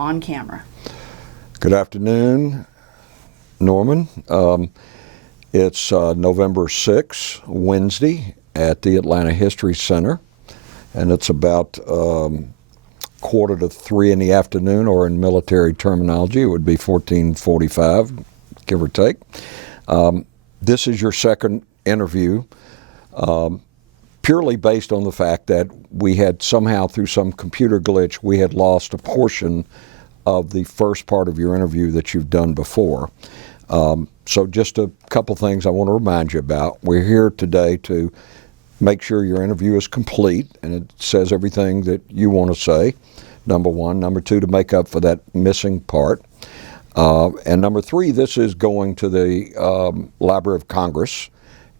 on camera. Good afternoon, Norman. It's November 6th, Wednesday, at the Atlanta History Center, and it's about 2:45 in the afternoon, or in military terminology, it would be 14:45, give or take. This is your second interview, purely based on the fact that we had somehow, through some computer glitch, we had lost a portion of the first part of your interview that you've done before. So just a couple things I want to remind you about. We're here today to make sure your interview is complete and it says everything that you want to say, number one. Number two, to make up for that missing part. And number three, this is going to the Library of Congress,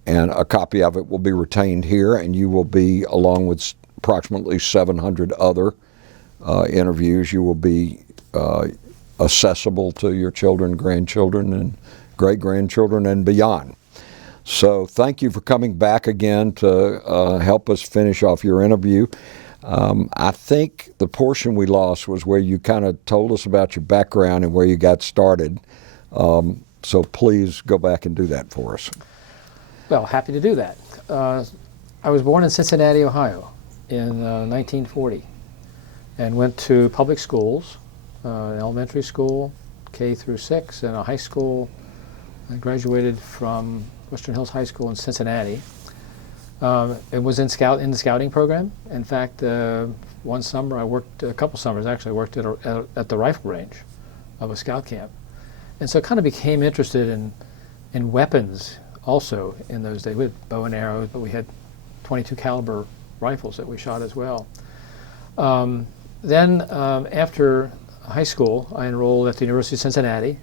and a copy of it will be retained here, and you will be, along with approximately 700 other interviews, you will be accessible to your children, grandchildren, and great-grandchildren, and beyond. So thank you for coming back again to help us finish off your interview. I think the portion we lost was where you kind of told us about your background and where you got started. So please go back and do that for us. Well, happy to do that. I was born in Cincinnati, Ohio in 1940 and went to public schools, an elementary school, K through 6, and a high school. I graduated from Western Hills High School in Cincinnati. It was in the scouting program. In fact, one summer I worked, a couple summers actually, I worked at the rifle range of a scout camp. And so I kind of became interested in weapons also in those days. We had bow and arrows, but we had .22 caliber rifles that we shot as well. Then after high school, I enrolled at the University of Cincinnati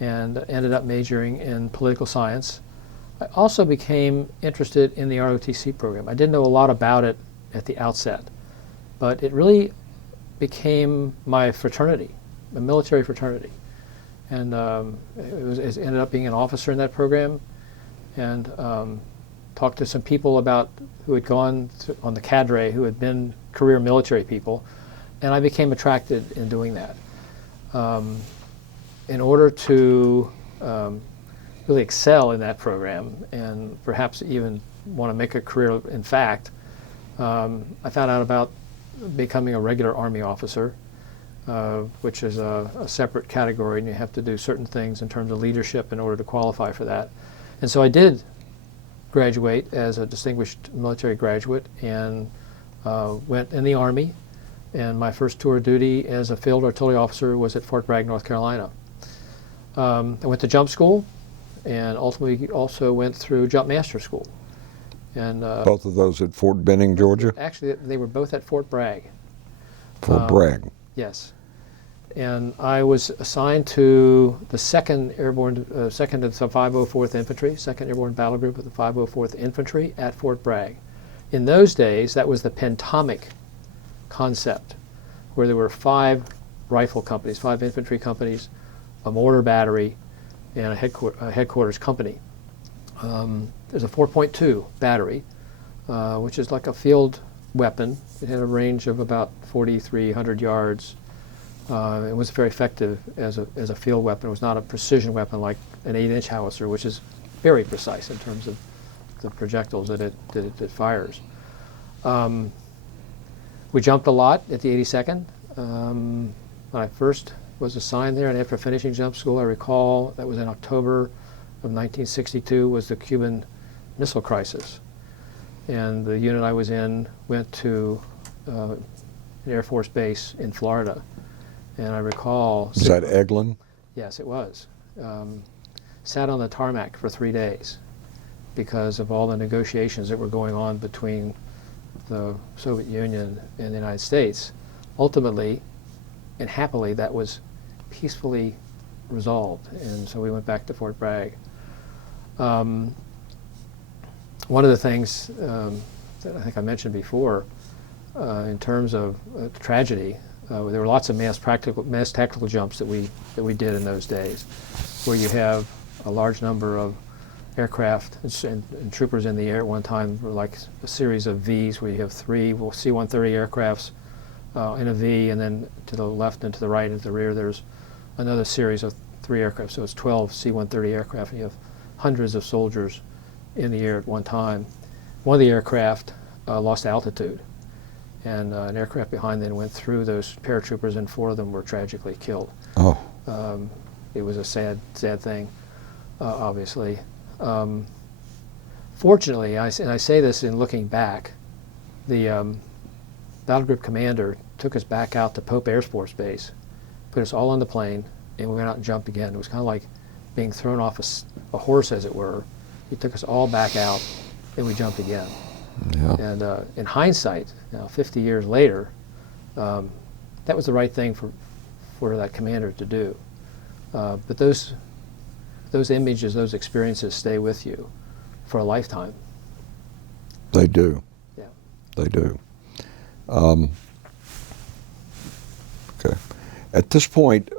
and ended up majoring in political science. I also became interested in the ROTC program. I didn't know a lot about it at the outset, but it really became my fraternity, a military fraternity. And it ended up being an officer in that program, and talked to some people who had gone on the cadre, who had been career military people, and I became attracted in doing that. In order to really excel in that program and perhaps even want to make a career in fact, I found out about becoming a regular Army officer, which is a separate category, and you have to do certain things in terms of leadership in order to qualify for that. And so I did graduate as a distinguished military graduate and went in the Army, and my first tour of duty as a field artillery officer was at Fort Bragg, North Carolina. I went to jump school and ultimately also went through jump master school. And both of those at Fort Benning, Georgia? Actually, they were both at Fort Bragg. Fort Bragg. Yes. And I was assigned to the 2nd Airborne, 2nd of the 504th Infantry, 2nd Airborne Battle Group of the 504th Infantry at Fort Bragg. In those days, that was the pentomic concept, where there were 5 rifle companies, 5 infantry companies, a mortar battery, and a headquarters company. There's a 4.2 battery, which is like a field weapon. It had a range of about 4,300 yards. It was very effective as a field weapon. It was not a precision weapon like an 8-inch howitzer, which is very precise in terms of the projectiles that it fires. We jumped a lot at the 82nd. When I first was assigned there, and after finishing jump school, I recall that was in October of 1962, was the Cuban Missile Crisis. And the unit I was in went to an Air Force Base in Florida. And I recall... Was that Eglin? Yes, it was. Sat on the tarmac for 3 days because of all the negotiations that were going on between the Soviet Union and the United States. Ultimately, and happily, that was peacefully resolved, and so we went back to Fort Bragg. One of the things that I think I mentioned before, in terms of tragedy, there were lots of mass tactical jumps that we did in those days, where you have a large number of aircraft and troopers in the air at one time, like a series of Vs, where you have 3 C-130 aircrafts in a V, and then to the left and to the right and to the rear there's another series of 3 aircraft. So it's 12 C-130 aircraft, and you have hundreds of soldiers in the air at one time. One of the aircraft lost altitude, and an aircraft behind them went through those paratroopers, and 4 of them were tragically killed. Oh. It was a sad thing, obviously. Fortunately, and I say this in looking back, the battle group commander took us back out to Pope Air Force Base, put us all on the plane, and we went out and jumped again. It was kind of like being thrown off a horse, as it were. He took us all back out, and we jumped again. Yeah. And in hindsight, 50 years later, that was the right thing for that commander to do. But those images, those experiences stay with you for a lifetime. They do. Yeah. They do. Okay. At this point,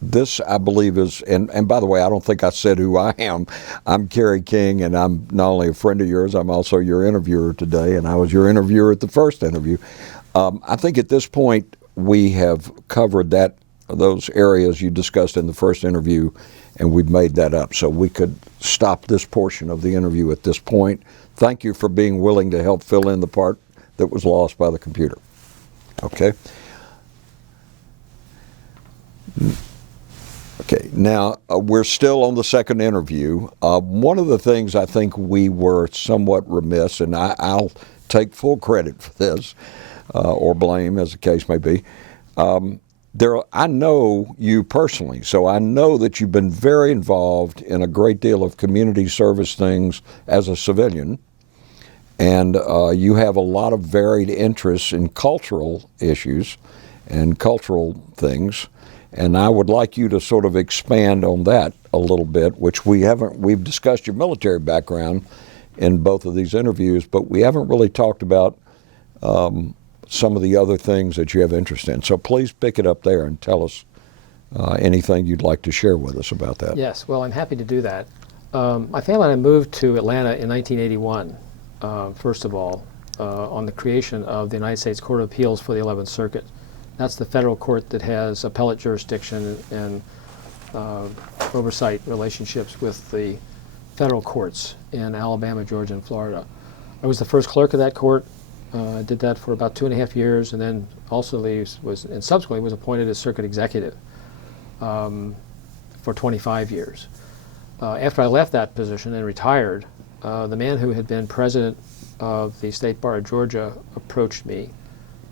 this, I believe, is, and by the way, I don't think I said who I am. I'm Kerry King, and I'm not only a friend of yours, I'm also your interviewer today, and I was your interviewer at the first interview. I think at this point, we have covered those areas you discussed in the first interview, and we've made that up. So we could stop this portion of the interview at this point. Thank you for being willing to help fill in the part that was lost by the computer. Okay. Okay, now we're still on the second interview. One of the things I think we were somewhat remiss, and I'll take full credit for this, or blame, as the case may be. I know you personally, so I know that you've been very involved in a great deal of community service things as a civilian, and you have a lot of varied interests in cultural issues and cultural things. And I would like you to sort of expand on that a little bit, which we've discussed your military background in both of these interviews, but we haven't really talked about some of the other things that you have interest in. So please pick it up there and tell us anything you'd like to share with us about that. Yes, well, I'm happy to do that. My family and I moved to Atlanta in 1981, first of all, on the creation of the United States Court of Appeals for the 11th Circuit. That's the federal court that has appellate jurisdiction and oversight relationships with the federal courts in Alabama, Georgia, and Florida. I was the first clerk of that court. I did that for about 2.5 years, and then also subsequently was appointed as circuit executive for 25 years. After I left that position and retired, the man who had been president of the State Bar of Georgia approached me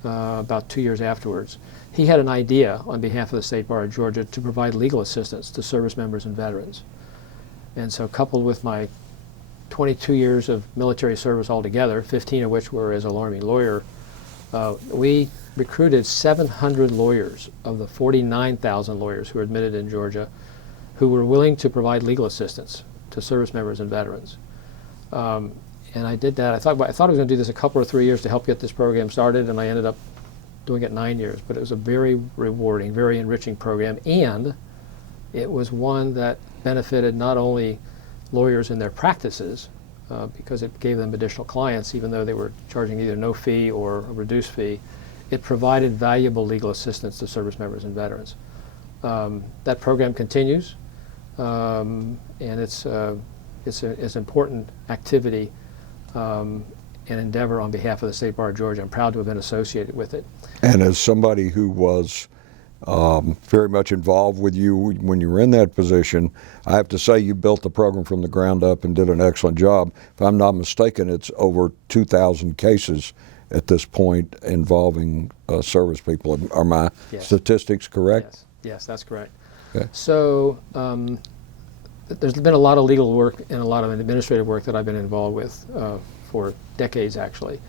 about 2 years afterwards. He had an idea on behalf of the State Bar of Georgia to provide legal assistance to service members and veterans. And so coupled with my 22 years of military service altogether, 15 of which were as an Army lawyer, we recruited 700 lawyers of the 49,000 lawyers who were admitted in Georgia who were willing to provide legal assistance to service members and veterans. And I did that. I thought I was going to do this a couple or 3 years to help get this program started, and I ended up doing it 9 years. But it was a very rewarding, very enriching program, and it was one that benefited not only lawyers in their practices, because it gave them additional clients, even though they were charging either no fee or a reduced fee. It provided valuable legal assistance to service members and veterans. That program continues, and it's an important activity and endeavor on behalf of the State Bar of Georgia. I'm proud to have been associated with it. And as somebody who was very much involved with you when you were in that position, I have to say you built the program from the ground up and did an excellent job. If I'm not mistaken, it's over 2,000 cases at this point involving service people. Are my statistics correct? Yes, that's correct. Okay. So there's been a lot of legal work and a lot of administrative work that I've been involved with for decades, actually.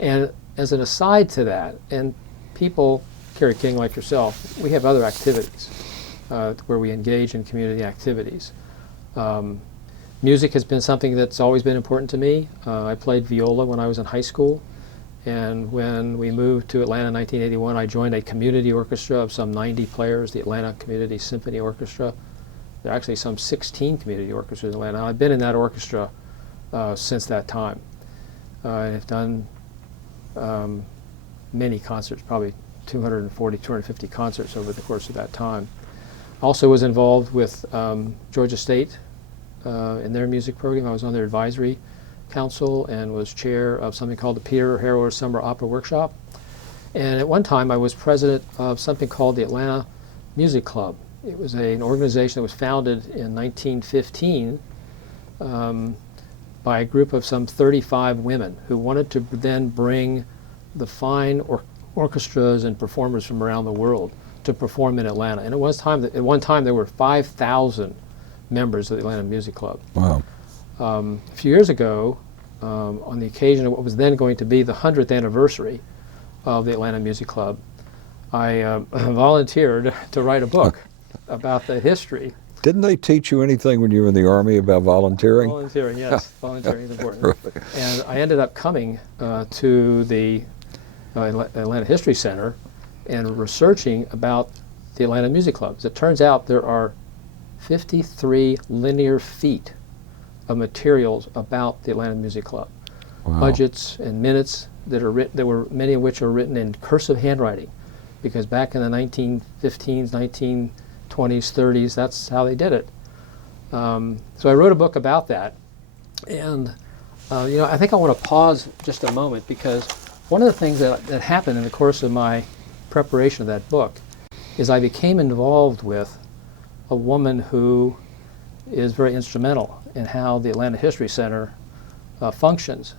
And as an aside to that, and people, Kerry King like yourself, we have other activities where we engage in community activities. Music has been something that's always been important to me. I played viola when I was in high school, and when we moved to Atlanta in 1981, I joined a community orchestra of some 90 players, the Atlanta Community Symphony Orchestra. There are actually some 16 community orchestras in Atlanta. I've been in that orchestra since that time. I've done many concerts, probably 240, 250 concerts over the course of that time. Also was involved with Georgia State in their music program. I was on their advisory council and was chair of something called the Peter Harrower Summer Opera Workshop. And at one time I was president of something called the Atlanta Music Club. It was an organization that was founded in 1915 by a group of some 35 women who wanted to then bring the fine orchestras and performers from around the world to perform in Atlanta. And at one time there were 5,000 members of the Atlanta Music Club. Wow. A few years ago, on the occasion of what was then going to be the 100th anniversary of the Atlanta Music Club, I volunteered to write a book about the history. Didn't they teach you anything when you were in the Army about volunteering? Volunteering, yes. Volunteering is important. And I ended up coming to the Atlanta History Center and researching about the Atlanta Music Club. As it turns out, there are 53 linear feet of materials about the Atlanta Music Club. Wow. Budgets and minutes that are written, many of which are written in cursive handwriting, because back in the 1915s, 1920s, 30s, that's how they did it. So I wrote a book about that, and I think I want to pause just a moment, because one of the things that happened in the course of my preparation of that book is I became involved with a woman who is very instrumental in how the Atlanta History Center functions.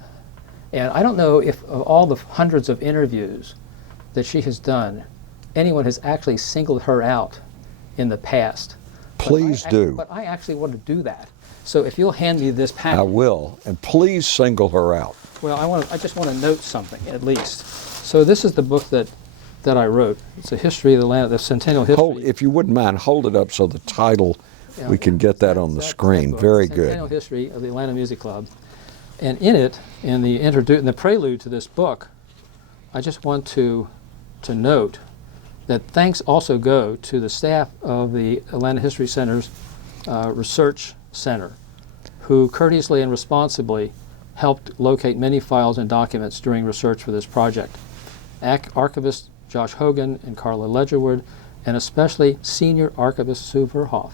And I don't know if of all the hundreds of interviews that she has done, anyone has actually singled her out in the past. Please do. But I actually want to do that. So if you'll hand me this packet. I will, and please single her out. Well, I just want to note something, at least. So this is the book that I wrote. It's a history of the Centennial History. If you wouldn't mind, hold it up so the title, we can get that on the screen. Very good. Centennial History of the Atlanta Music Club. And in it, in the prelude to this book, I just want to note that thanks also go to the staff of the Atlanta History Center's Research Center, who courteously and responsibly helped locate many files and documents during research for this project. Archivist Josh Hogan and Carla Ledgerwood, and especially Senior Archivist Sue Verhoff.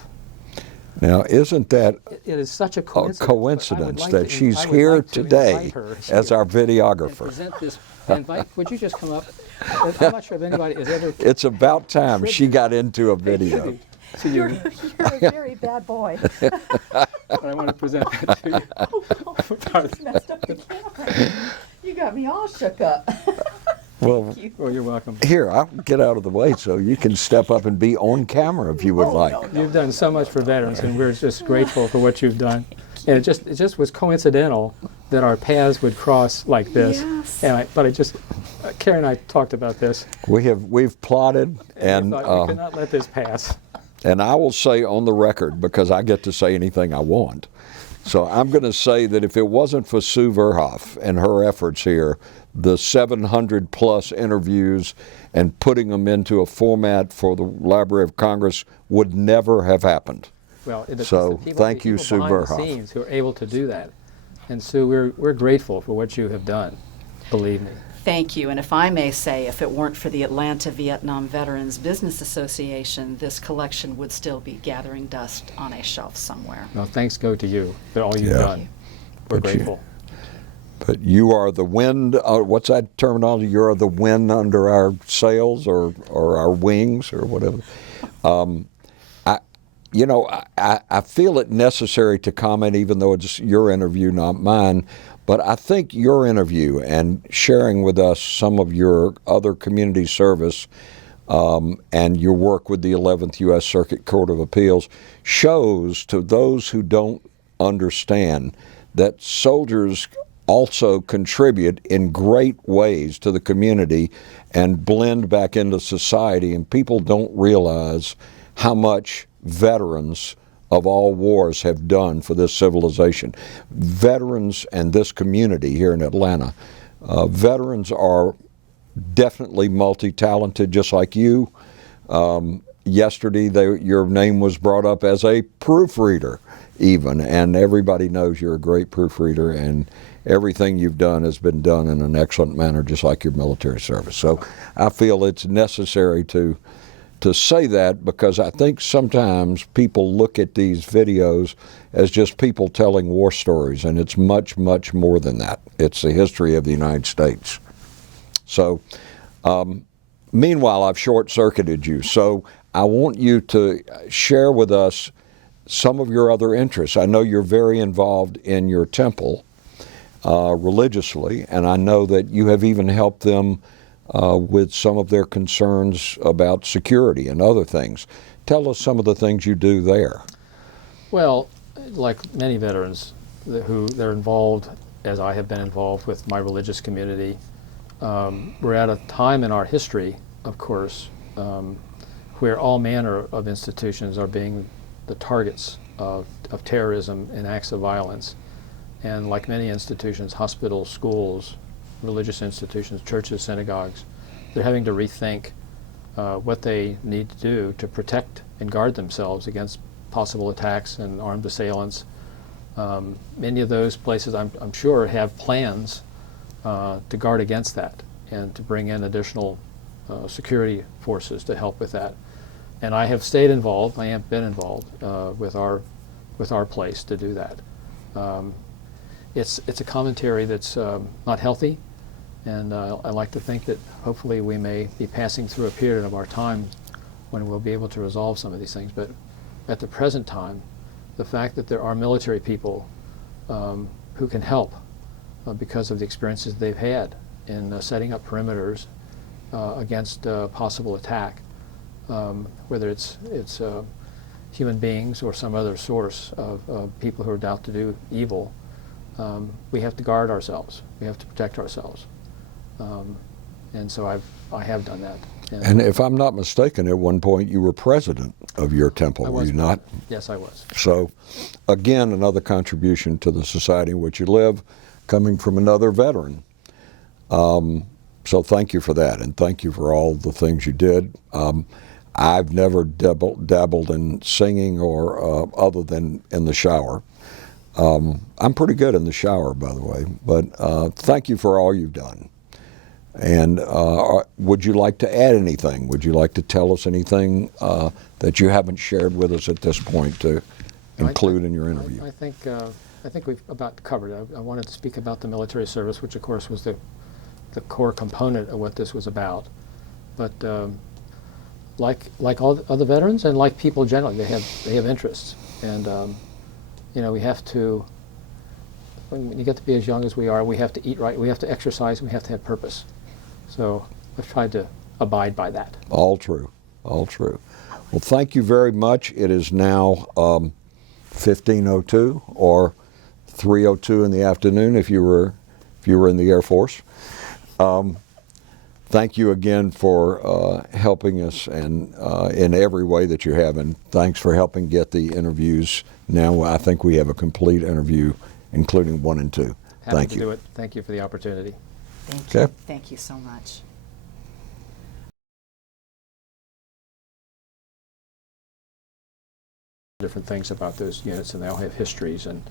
Now, isn't that it is such a coincidence, that she's here today as our videographer? Present this. Would you just come up? I'm not sure if anybody has ever. It's about time she got into a video. You're a very bad boy. But I want to present that to you. I just messed up the camera. You got me all shook up. Well, you're welcome. Here, I'll get out of the way so you can step up and be on camera if you would like. No. You've done so much for veterans, and we're just grateful for what you've done. And it just was coincidental that our paths would cross like this. Yes. But Karen and I talked about this. We've plotted, and we could not let this pass. And I will say on the record, because I get to say anything I want. So I'm going to say that if it wasn't for Sue Verhoff and her efforts here, the 700 plus interviews and putting them into a format for the Library of Congress would never have happened. Well, thank you, Sue Verhoff. The scenes who are able to do that. And Sue, we're grateful for what you have done, believe me. Thank you. And if I may say, if it weren't for the Atlanta Vietnam Veterans Business Association, this collection would still be gathering dust on a shelf somewhere. Well, thanks go to you for all you've done. We're grateful. But you are the wind, what's that terminology? You're the wind under our sails or our wings or whatever. I feel it necessary to comment, even though it's your interview, not mine. But I think your interview and sharing with us some of your other community service and your work with the 11th U.S. Circuit Court of Appeals shows to those who don't understand that soldiers also contribute in great ways to the community and blend back into society. And people don't realize how much veterans of all wars have done for this civilization. Veterans and this community here in Atlanta, veterans are definitely multi-talented, just like you. Yesterday, your name was brought up as a proofreader even. And everybody knows you're a great proofreader, and everything you've done has been done in an excellent manner, just like your military service. So I feel it's necessary to say that, because I think sometimes people look at these videos as just people telling war stories, and it's much, much more than that. It's the history of the United States. So, meanwhile, I've short-circuited you. So I want you to share with us some of your other interests. I know you're very involved in your temple religiously, and I know that you have even helped them with some of their concerns about security and other things. Tell us some of the things you do there. Well, like many veterans they're involved, as I have been involved with my religious community, we're at a time in our history, of course, where all manner of institutions are being the targets of terrorism and acts of violence. And like many institutions, hospitals, schools, religious institutions, churches, synagogues, they're having to rethink what they need to do to protect and guard themselves against possible attacks and armed assailants. Many of those places, I'm sure, have plans to guard against that and to bring in additional security forces to help with that. And I have stayed involved, I have been involved with our place to do that. It's a commentary that's not healthy, and I like to think that hopefully we may be passing through a period of our time when we'll be able to resolve some of these things. But at the present time, the fact that there are military people who can help because of the experiences they've had in setting up perimeters against possible attack, whether it's human beings or some other source of people who are out to do evil, we have to guard ourselves. We have to protect ourselves. And so I have done that. And if I'm not mistaken, at one point you were president of your temple, were you not? Yes, I was. So, again, another contribution to the society in which you live, coming from another veteran. So thank you for that, and thank you for all the things you did. I've never dabbled in singing or other than in the shower. I'm pretty good in the shower, by the way, but thank you for all you've done. And would you like to add anything? Would you like to tell us anything that you haven't shared with us at this point to include in your interview? I think we've about covered it. I wanted to speak about the military service, which of course was the core component of what this was about. But like all the other veterans and like people generally, they have interests, and you know, we have to. When you get to be as young as we are, we have to eat right, we have to exercise, and we have to have purpose. So I've tried to abide by that. All true, all true. Well, thank you very much. It is now 15:02 or 3:02 in the afternoon if you were in the Air Force. Thank you again for helping us and in every way that you have, and thanks for helping get the interviews. Now I think we have a complete interview, including 1 and 2. Happy to do it. Thank you for the opportunity. Thank you. Okay. Thank you so much. Different things about those units, and they all have histories and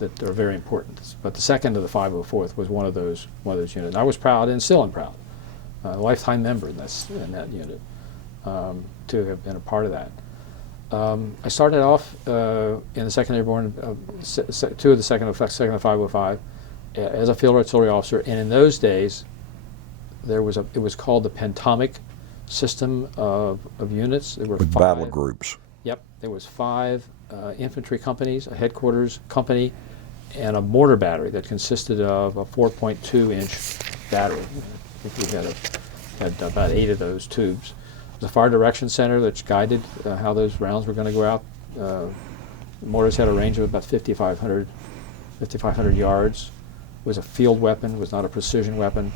that are very important. But the 2nd of the 504th was one of those units. I was proud and still am proud, a lifetime member in that unit, to have been a part of that. I started off in the 2nd Airborne, 2 of the 2nd of 505 as a field artillery officer, and in those days it was called the pentomic system of units. There were With 5 battle groups. Yep, there was 5 infantry companies, a headquarters company, and a mortar battery that consisted of a 4.2-inch battery. I think we had about 8 of those tubes. The fire direction center that guided how those rounds were going to go out. Mortars had a range of about 5,500 yards. It was a field weapon, was not a precision weapon.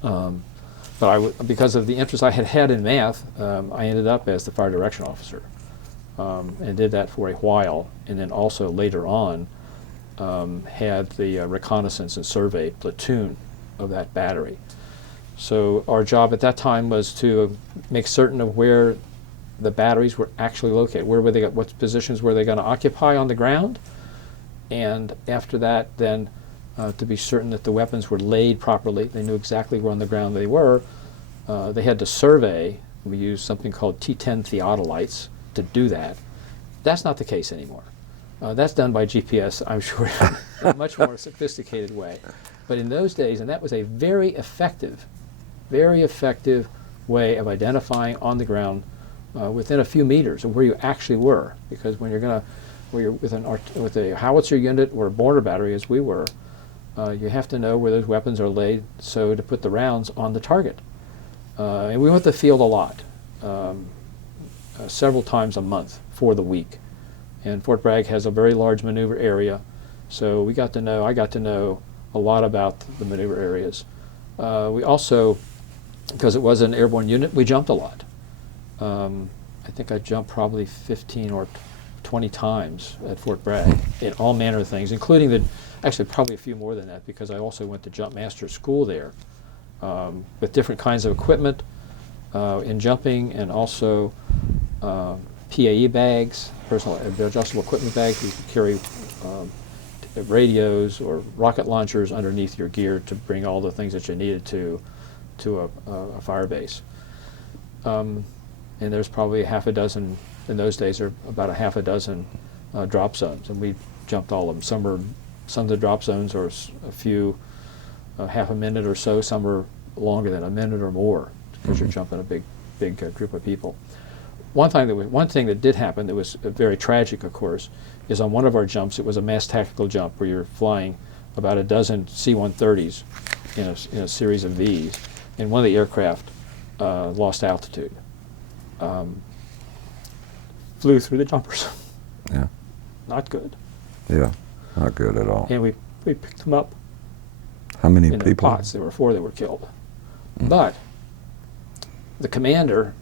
But because of the interest I had in math, I ended up as the fire direction officer, and did that for a while, and then also later on had the reconnaissance and survey platoon of that battery. So our job at that time was to make certain of where the batteries were actually located. Where were they? What positions were they going to occupy on the ground? And after that, then to be certain that the weapons were laid properly, they knew exactly where on the ground they were. They had to survey. We used something called T10 theodolites to do that. That's not the case anymore. That's done by GPS, I'm sure, in a much more sophisticated way. But in those days, and that was a very effective way of identifying on the ground within a few meters of where you actually were. Because when you're with a howitzer unit or a mortar battery, as we were, you have to know where those weapons are laid so to put the rounds on the target. And we went to the field a lot, several times a month for the week. And Fort Bragg has a very large maneuver area, so I got to know a lot about the maneuver areas. We also, because it was an airborne unit, we jumped a lot. I think I jumped probably 15 or 20 times at Fort Bragg in all manner of things, including actually probably a few more than that, because I also went to jump master school there with different kinds of equipment in jumping, and also PAE bags, personal adjustable equipment bags. You could carry radios or rocket launchers underneath your gear to bring all the things that you needed to a fire base. And there's probably half a dozen, in those days, there were about a half a dozen drop zones, and we jumped all of them. Some of the drop zones are a few, half a minute or so. Some are longer than a minute or more, because you're jumping a big group of people. One thing that did happen that was very tragic, of course, is on one of our jumps. It was a mass tactical jump where you're flying about a dozen C-130s in a series of Vs, and one of the aircraft lost altitude. Flew through the jumpers. Yeah. Not good. Yeah, not good at all. And we picked them up. How many in people? Pots. There were 4 that were killed. But the commander,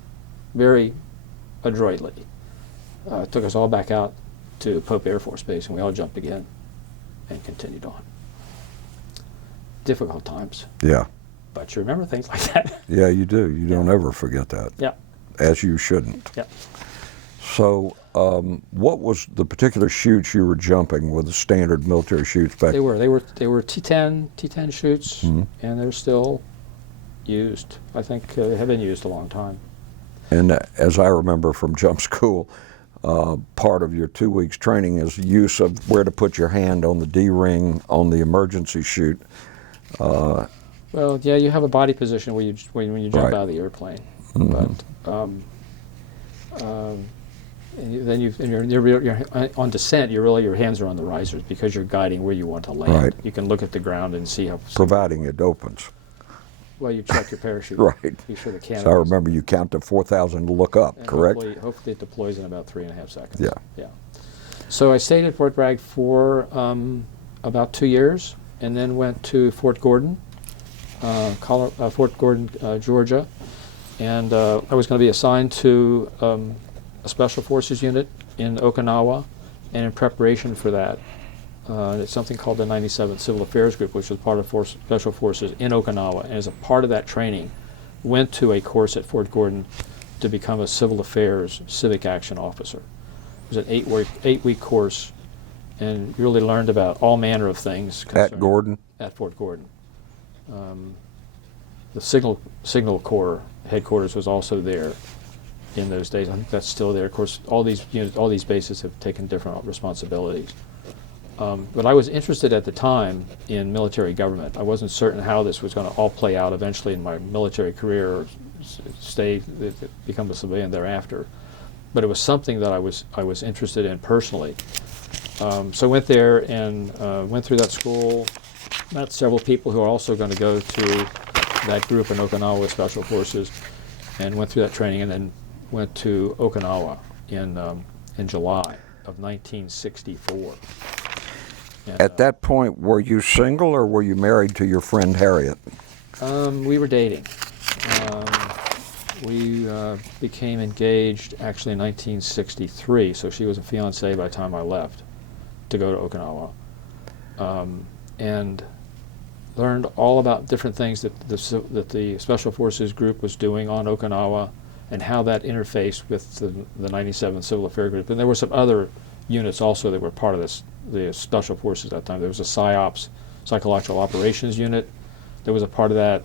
very adroitly, took us all back out to Pope Air Force Base, and we all jumped again and continued on. Difficult times. Yeah. But you remember things like that. Yeah, you do. You don't ever forget that. Yeah. As you shouldn't. Yeah. So, what was the particular chutes you were jumping? Were the standard military chutes back? They were T10 chutes, and they're still used. I think they have been used a long time. And as I remember from jump school, part of your 2 weeks training is use of where to put your hand on the D-ring on the emergency chute. Well, yeah, you have a body position where when you jump Right. out of the airplane, but then you're on descent. Your hands are on the risers because you're guiding where you want to land. Right. You can look at the ground and see how. Providing it opens. Well, you check your parachute. Right. Be sure the cannon. So I remember you count to 4,000 to look up, and correct? Hopefully it deploys in about 3.5 seconds. Yeah. Yeah. So I stayed at Fort Bragg for about 2 years, and then went to Fort Gordon, Georgia, and I was going to be assigned to a Special Forces unit in Okinawa, and in preparation for that, it's something called the 97th Civil Affairs Group, which was part of Special Forces in Okinawa, and as a part of that training, went to a course at Fort Gordon to become a Civil Affairs Civic Action Officer. It was an 8-week course, and really learned about all manner of things. At Gordon? At Fort Gordon. The Signal Corps headquarters was also there in those days. I think that's still there. Of course, all these units, all these bases have taken different responsibilities. But I was interested at the time in military government. I wasn't certain how this was going to all play out eventually in my military career, or become a civilian thereafter. But it was something that I was interested in personally. So I went there and went through that school, met several people who are also going to go to that group in Okinawa with Special Forces, and went through that training, and then went to Okinawa in July of 1964. And, At that point, were you single or were you married to your friend Harriet? we were dating. We became engaged actually in 1963, so she was a fiancée by the time I left to go to Okinawa, and learned all about different things that the Special Forces group was doing on Okinawa, and how that interfaced with the 97th Civil Affairs Group. And there were some other units also that were part of this, the Special Forces at that time. There was a PSYOPs, Psychological Operations Unit. There was a part of that,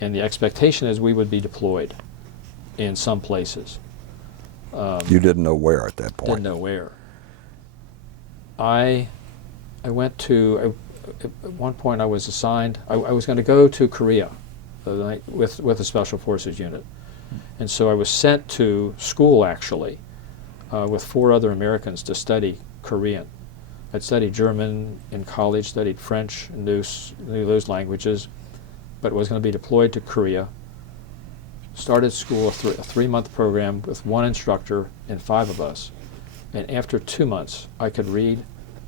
and the expectation is we would be deployed in some places. You didn't know where at that point? Didn't know where. I went to, at one point I was assigned, I was going to go to Korea with the Special Forces unit. And so I was sent to school, actually, with 4 other Americans to study Korean. I'd studied German in college, studied French, and knew those languages, but was going to be deployed to Korea. Started school, a 3-month program with 1 instructor and 5 of us. And after 2 months, I could read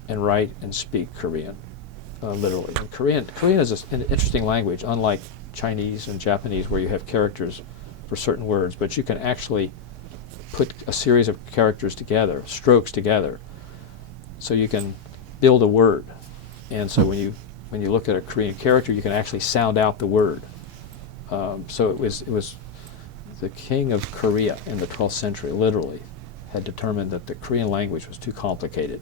and write and speak Korean, literally. And Korean is an interesting language, unlike Chinese and Japanese, where you have characters for certain words, but you can actually put a series of characters together, strokes together, so you can build a word. And so when you look at a Korean character, you can actually sound out the word. So it was the king of Korea in the 12th century, literally, had determined that the Korean language was too complicated.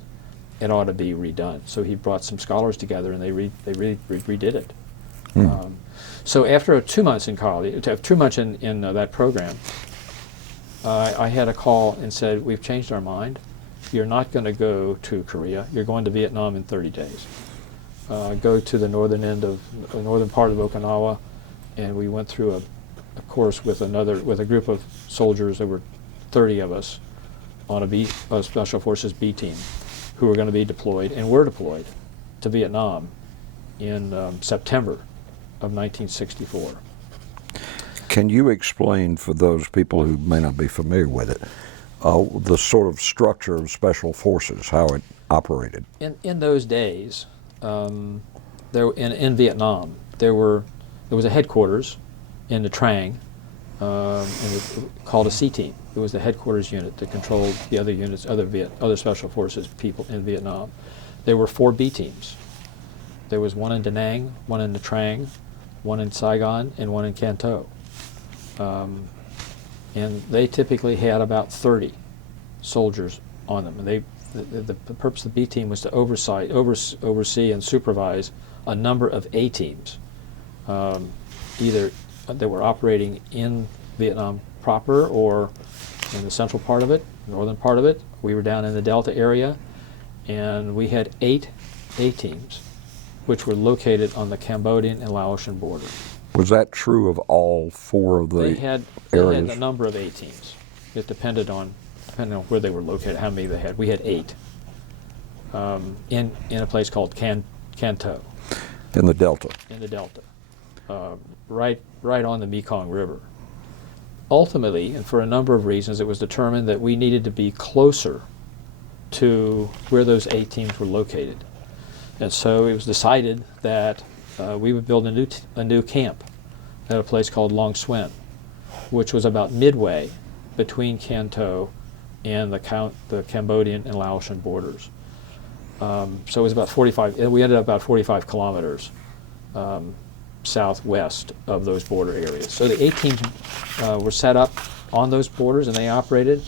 It ought to be redone. So he brought some scholars together, and they redid it. So after 2 months in college, 2 months in that program, I had a call and said, "We've changed our mind. You're not going to go to Korea. You're going to Vietnam in 30 days. Go to the northern part of Okinawa," and we went through a course with a group of soldiers. There were 30 of us on a Special Forces B team who were going to be deployed, and were deployed to Vietnam in September of 1964. Can you explain, for those people who may not be familiar with it, the sort of structure of Special Forces, how it operated? In those days, in Vietnam, there was a headquarters in the Trang, called a C team. It was the headquarters unit that controlled the other units, other Special Forces people in Vietnam. There were 4 B teams. There was 1 in Da Nang, 1 in the Trang, 1 in Saigon, and 1 in Can Tho. And they typically had about 30 soldiers on them. And the purpose of the B team was to oversee and supervise a number of A teams, either that were operating in Vietnam proper or in the central part of it, northern part of it. We were down in the Delta area, and we had 8 A teams, which were located on the Cambodian and Laotian border. Was that true of all 4 of the areas? They had a number of A teams. It depended on where they were located, how many they had. We had 8 in a place called Can Tho. In the Delta? In the Delta, right on the Mekong River. Ultimately, and for a number of reasons, it was determined that we needed to be closer to where those A teams were located. And so it was decided that we would build a new camp at a place called Long Xuyen, which was about midway between Can Tho and the Cambodian and Laotian borders. So it was about 45, we ended up about 45 kilometers southwest of those border areas. So the A teams were set up on those borders, and they operated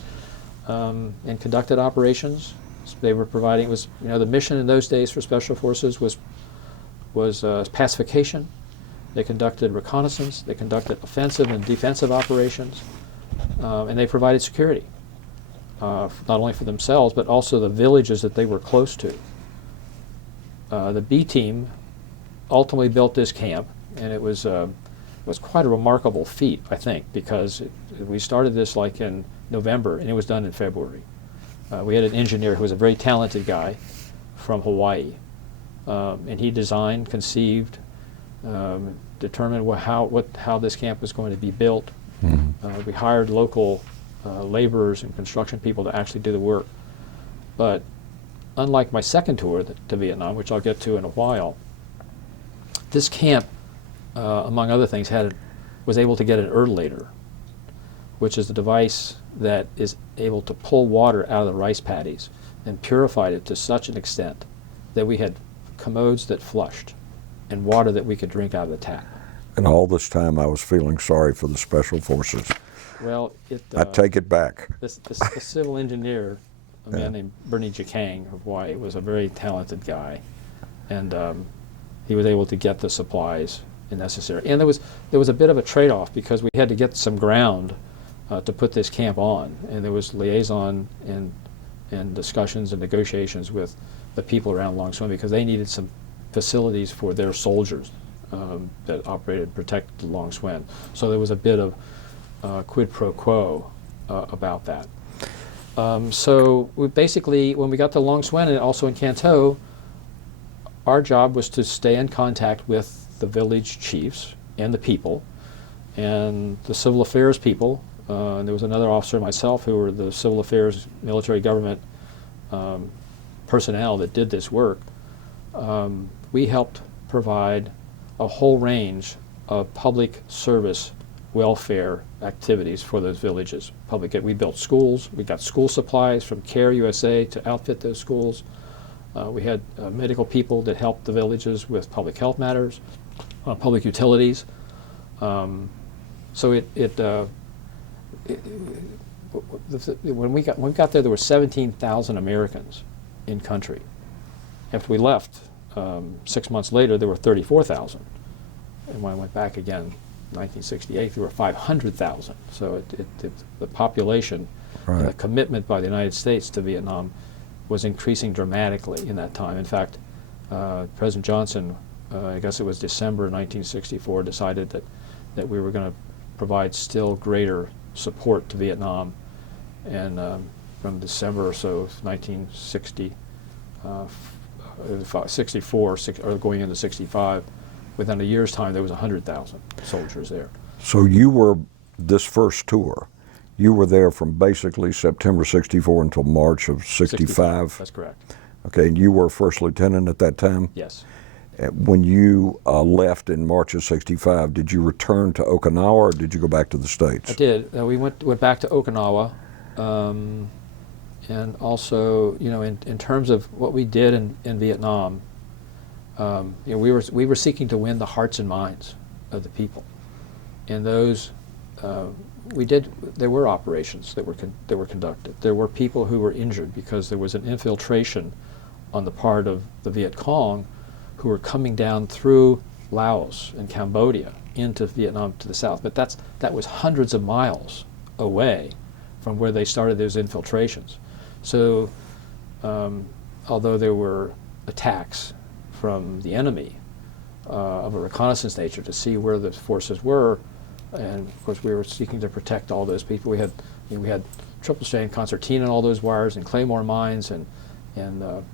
and conducted operations. So they were providing, the mission in those days for Special Forces was pacification. They conducted reconnaissance. They conducted offensive and defensive operations, and they provided security, not only for themselves but also the villages that they were close to. The B team ultimately built this camp, and it was quite a remarkable feat, I think, because we started this like in November, and it was done in February. We had an engineer who was a very talented guy from Hawaii, and he designed, conceived, determined how this camp was going to be built. Mm-hmm. We hired local laborers and construction people to actually do the work. But unlike my second tour to Vietnam, which I'll get to in a while, this camp, among other things, was able to get an erdilator, which is a device that is able to pull water out of the rice paddies and purified it to such an extent that we had commodes that flushed and water that we could drink out of the tap. And all this time I was feeling sorry for the Special Forces. Well, I take it back. the civil engineer, a man named Bernie Jacang of Hawaii, was a very talented guy, and he was able to get the supplies necessary. And there was a bit of a trade-off because we had to get some ground to put this camp on, and there was liaison and discussions and negotiations with the people around Long Swin because they needed some facilities for their soldiers that operated and protected Long Swin. So there was a bit of quid pro quo about that. So we basically, when we got to Long Swin and also in Canto, our job was to stay in contact with the village chiefs and the people and the civil affairs people. And there was another officer, myself, who were the civil affairs, military government personnel that did this work. We helped provide a whole range of public service welfare activities for those villages. We built schools. We got school supplies from CARE USA to outfit those schools. We had medical people that helped the villages with public health matters, public utilities. So when we got there were 17,000 Americans in country. After we left, 6 months later, there were 34,000. And when I went back again, 1968, there were 500,000. So the population and the commitment by the United States to Vietnam was increasing dramatically in that time. In fact, President Johnson, I guess it was December 1964, decided that we were going to provide still greater support to Vietnam. And from December or so of 1960, 64, or going into 65, within a year's time, there was 100,000 soldiers there. So you were, this first tour, you were there from basically September 64 until March of 65? That's correct. Okay, and you were first lieutenant at that time? Yes. When you left in March of 65, did you return to Okinawa or did you go back to the States? I did. We went back to Okinawa. And also, in terms of what we did in Vietnam, we were seeking to win the hearts and minds of the people. And those, there were operations that were conducted. There were people who were injured because there was an infiltration on the part of the Viet Cong who were coming down through Laos and Cambodia into Vietnam to the south. But that was hundreds of miles away from where they started those infiltrations. So although there were attacks from the enemy of a reconnaissance nature to see where the forces were, and of course we were seeking to protect all those people. We had triple strand concertina and all those wires and claymore mines and the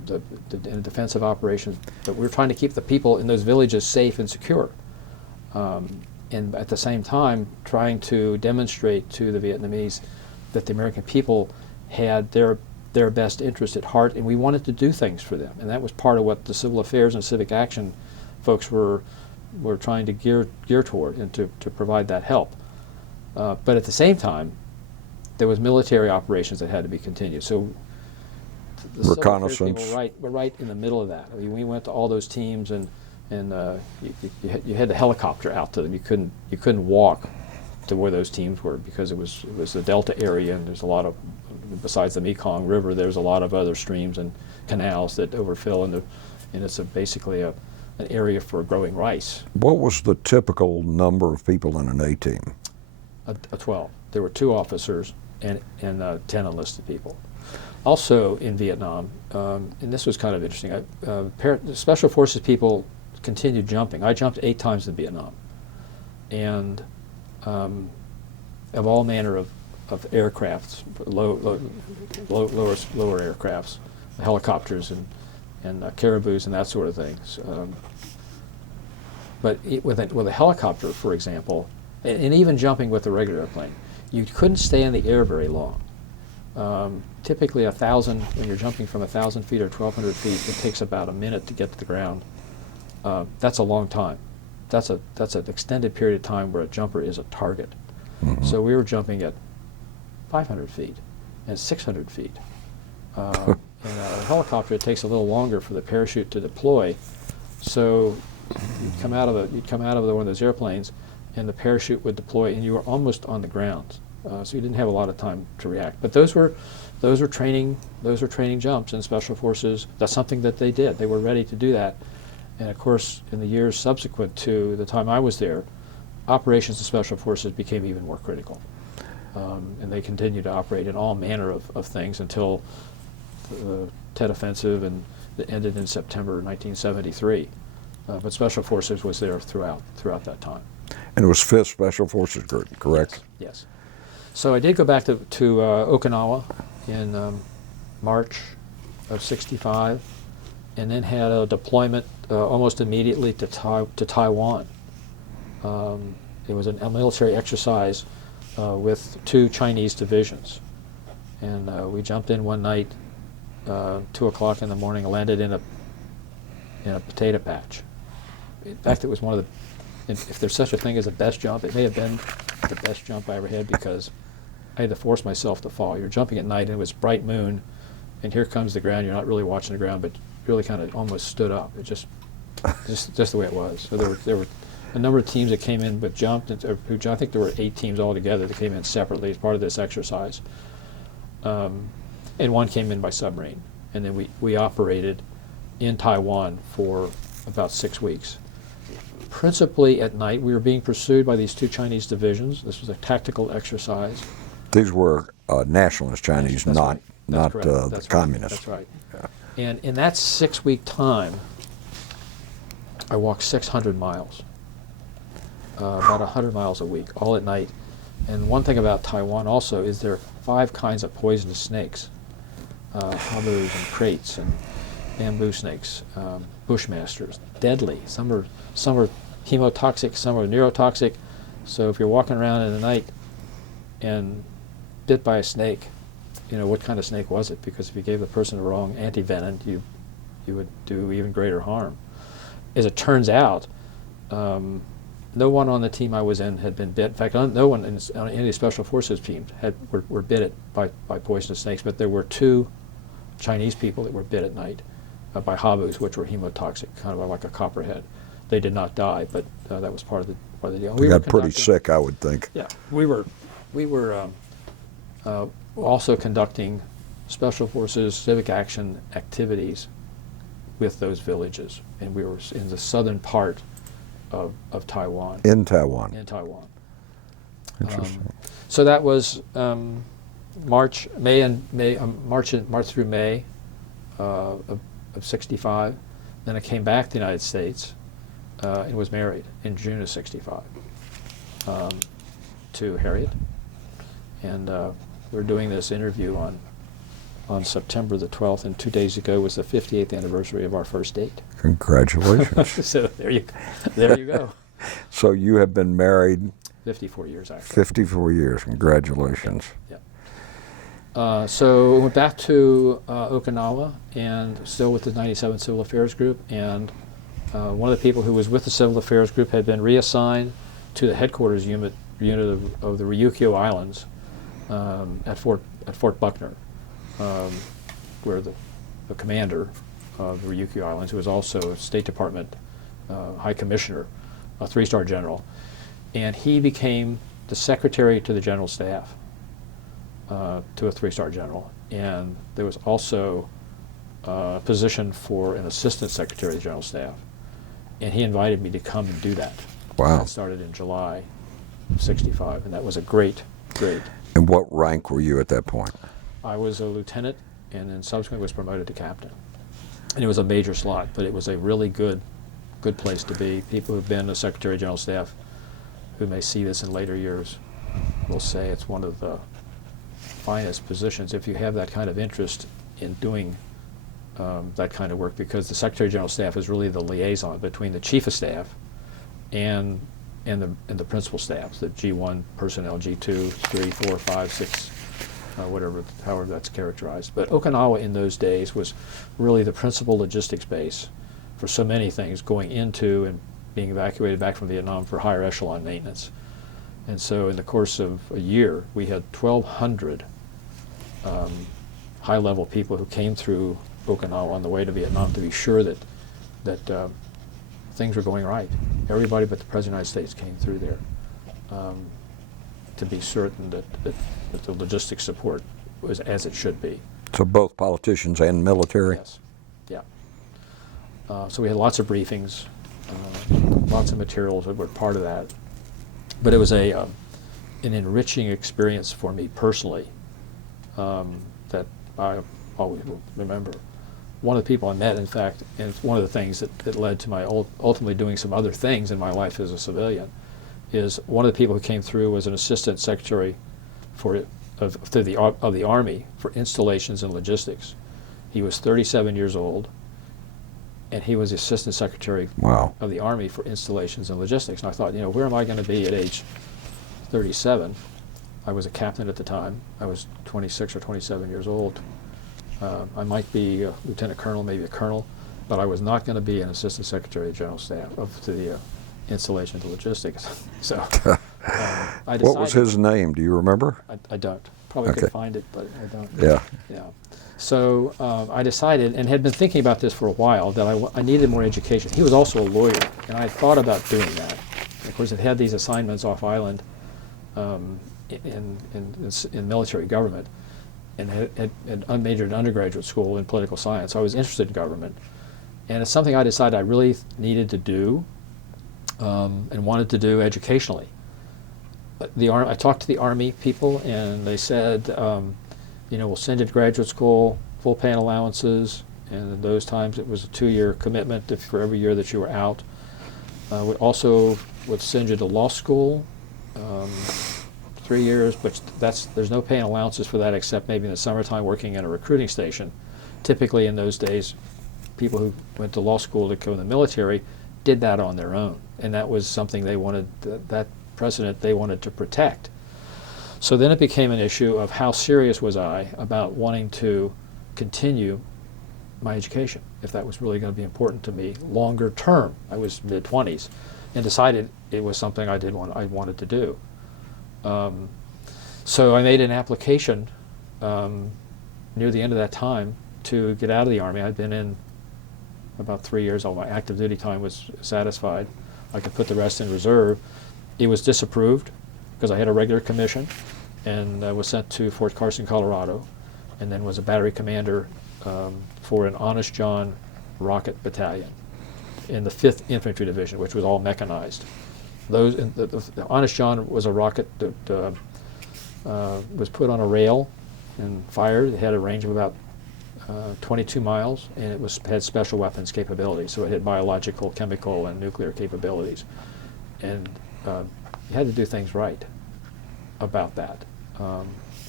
defensive operations, but we were trying to keep the people in those villages safe and secure. And at the same time trying to demonstrate to the Vietnamese that the American people had their best interest at heart, and we wanted to do things for them. And that was part of what the civil affairs and civic action folks were trying to gear toward and to provide that help. But at the same time, there was military operations that had to be continued. So the reconnaissance. Civil affairs people were right in the middle of that. I mean, we went to all those teams, and you had the helicopter out to them. You couldn't walk to where those teams were because it was the Delta area, and there's a lot of, besides the Mekong River, there's a lot of other streams and canals that overfill, and it's basically an area for growing rice. What was the typical number of people in an A team? A 12. There were 2 officers and 10 enlisted people. Also in Vietnam, and this was kind of interesting, the Special Forces people continued jumping. I jumped 8 times in Vietnam, and of all manner of aircrafts, lower aircrafts, helicopters and caribous and that sort of things. But with a helicopter, for example, and even jumping with a regular airplane, you couldn't stay in the air very long. Typically, when you're jumping from 1,000 feet or 1,200 feet, it takes about a minute to get to the ground. That's a long time. That's an extended period of time where a jumper is a target. Mm-hmm. So we were jumping at 500 feet and 600 feet. In a helicopter, it takes a little longer for the parachute to deploy. So you'd come out of one of those airplanes, and the parachute would deploy, and you were almost on the ground so you didn't have a lot of time to react. But those were training jumps in Special Forces. That's something that they did. They were ready to do that. And of course, in the years subsequent to the time I was there, operations of Special Forces became even more critical. And they continued to operate in all manner of things until the Tet Offensive, and that ended in September 1973. But Special Forces was there throughout that time. And it was 5th Special Forces Group, correct? Yes. So I did go back to Okinawa in March of '65, and then had a deployment almost immediately to Taiwan. It was a military exercise with 2 Chinese divisions, and we jumped in one night, 2 o'clock in the morning, landed in a potato patch. In fact, it was one of the, if there's such a thing as a best jump, it may have been the best jump I ever had, because I had to force myself to fall. You're jumping at night, and it was bright moon, and here comes the ground. You're not really watching the ground, but really kind of almost stood up. It just the way it was. So there were a number of teams that came in but jumped. I think there were 8 teams altogether that came in separately as part of this exercise, and one came in by submarine. And then we operated in Taiwan for about 6 weeks. Principally at night. We were being pursued by these 2 Chinese divisions. This was a tactical exercise. These were nationalist Chinese, That's not right. That's correct. the That's communists. Right. That's right. And in that 6-week time, I walked 600 miles, about 100 miles a week, all at night. And one thing about Taiwan also is there are 5 kinds of poisonous snakes, habus and kraits and bamboo snakes, bushmasters, deadly. Some are hemotoxic, some are neurotoxic. So if you're walking around in the night and bit by a snake, you know, what kind of snake was it? Because if you gave the person the wrong antivenom, you would do even greater harm. As it turns out, no one on the team I was in had been bit. In fact, no one on any Special Forces teams were bit by poisonous snakes, but there were 2 Chinese people that were bit at night by habus, which were hemotoxic, kind of like a copperhead. They did not die, but that was part of the deal. They got pretty sick, I would think. Yeah, we were also conducting Special Forces civic action activities with those villages, and we were in the southern part of Taiwan. In Taiwan. In Taiwan. Interesting. So that was March through May of '65. Then I came back to the United States and was married in June of '65 to Harriet, and we're doing this interview on September the 12th, and 2 days ago was the 58th anniversary of our first date. Congratulations. So there you go. So you have been married 54 years, actually. 54 years. Congratulations. Yeah. So we went back to Okinawa, and still with the 97 Civil Affairs Group, and one of the people who was with the Civil Affairs Group had been reassigned to the headquarters unit of the Ryukyu Islands at Fort Buckner, where the commander of the Ryukyu Islands, who was also a State Department High Commissioner, a 3-star general, and he became the secretary to the General Staff, to a 3-star general. And there was also a position for an assistant secretary of the General Staff, and he invited me to come and do that. Wow. That started in July of '65, and that was a great. And what rank were you at that point? I was a lieutenant, and then subsequently was promoted to captain. And it was a major slot, but it was a really good place to be. People who've been a Secretary of General Staff who may see this in later years will say it's one of the finest positions if you have that kind of interest in doing that kind of work, because the Secretary of General Staff is really the liaison between the Chief of Staff and the principal staffs, the G1 personnel, G2, 3, 4, 5, 6, however that's characterized. But Okinawa in those days was really the principal logistics base for so many things, going into and being evacuated back from Vietnam for higher echelon maintenance. And so in the course of a year, we had 1,200 high-level people who came through Okinawa on the way to Vietnam to be sure that things were going right. Everybody but the President of the United States came through there. to be certain that the logistics support was as it should be. So both politicians and military? Yes, yeah. So we had lots of briefings, lots of materials that were part of that. But it was an enriching experience for me personally that I always will remember. One of the people I met, in fact, and it's one of the things that led to my ultimately doing some other things in my life as a civilian, is one of the people who came through was an assistant secretary of the Army for installations and logistics. He was 37 years old, and he was the assistant secretary Wow. of the Army for installations and logistics. And I thought, where am I going to be at age 37? I was a captain at the time. I was 26 or 27 years old. I might be a lieutenant colonel, maybe a colonel, but I was not going to be an assistant secretary of general staff to the installation to logistics. So I decided. What was his name? Do you remember? I don't. Probably Okay. could find it, but I don't. Yeah. Yeah. So I decided, and had been thinking about this for a while, that I needed more education. He was also a lawyer, and I had thought about doing that. Of course, it had these assignments off island in military government, and had majored in undergraduate school in political science. So I was interested in government, and it's something I decided I really needed to do and wanted to do educationally. I talked to the Army people, and they said, we'll send you to graduate school, full pay and allowances, and in those times it was a 2-year commitment for every year that you were out. We also would send you to law school, 3 years, but there's no pay and allowances for that except maybe in the summertime working in a recruiting station. Typically in those days, people who went to law school to go in the military did that on their own, and that was something they wanted, that precedent they wanted to protect. So then it became an issue of how serious was I about wanting to continue my education, if that was really going to be important to me longer term. I was mid-20s and decided it was something I wanted to do. So I made an application near the end of that time to get out of the Army. I'd been in about 3 years. All my active duty time was satisfied. I could put the rest in reserve. It was disapproved because I had a regular commission and was sent to Fort Carson, Colorado, and then was a battery commander for an Honest John rocket battalion in the 5th Infantry Division, which was all mechanized. The Honest John was a rocket that was put on a rail and fired. It had a range of about 22 miles, and it had special weapons capabilities. So it had biological, chemical, and nuclear capabilities. And you had to do things right about that.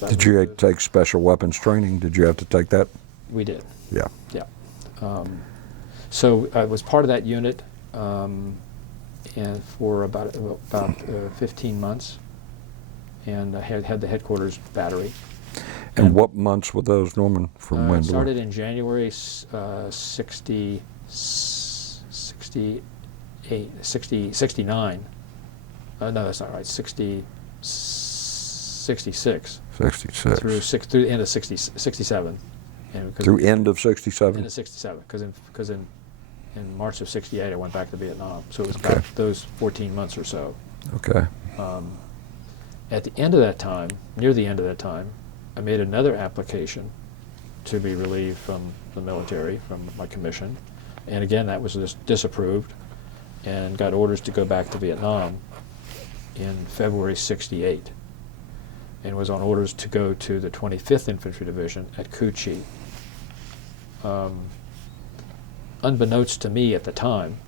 Did you take special weapons training? Did you have to take that? We did. Yeah. Yeah. So I was part of that unit and for about 15 months, and I had the headquarters battery. And what months were those, Norman? From when? It started in January 69. No, that's not right. 66. 66. Through the end of 67. Through end of 67? End of 67, because in March of 68 I went back to Vietnam. So it was about those 14 months or so. Okay. At the end of that time, near the end of that time, I made another application to be relieved from the military, from my commission. And again, that was disapproved, and got orders to go back to Vietnam in February 68, and was on orders to go to the 25th Infantry Division at Cu Chi. Unbeknownst to me at the time,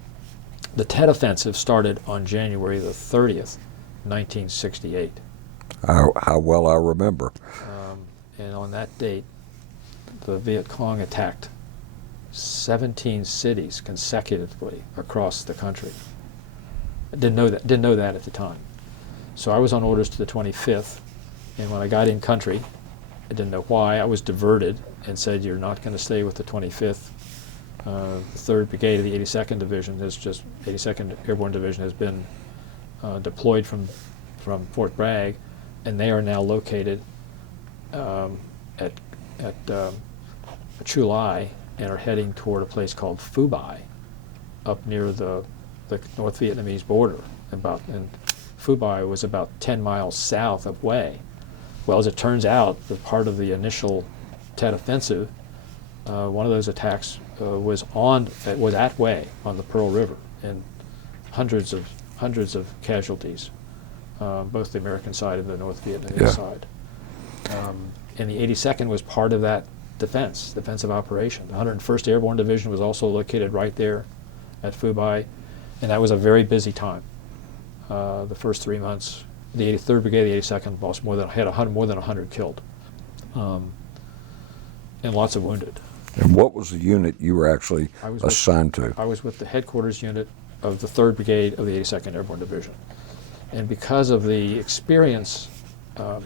the Tet Offensive started on January the 30th, 1968. How well I remember. And on that date, the Viet Cong attacked 17 cities consecutively across the country. I didn't know that at the time. So I was on orders to the 25th, and when I got in country, I didn't know why, I was diverted and said, you're not going to stay with the 25th. The 3rd Brigade of the 82nd Division 82nd Airborne Division has been deployed from Fort Bragg, and they are now located at Chu Lai and are heading toward a place called Phu Bai, up near the North Vietnamese border, and Fubai was about 10 miles south of Hue. Well, as it turns out, the part of the initial Tet Offensive, one of those attacks was at Hue on the Pearl River, and hundreds of casualties, both the American side and the North Vietnamese side. And the 82nd was part of that defensive operation. The 101st Airborne Division was also located right there at Fubai, and that was a very busy time. The first 3 months, the 83rd Brigade, the 82nd, lost more than 100 killed, and lots of wounded. And what was the unit you were actually assigned to? I was with the headquarters unit of the 3rd Brigade of the 82nd Airborne Division. And because of the experience, you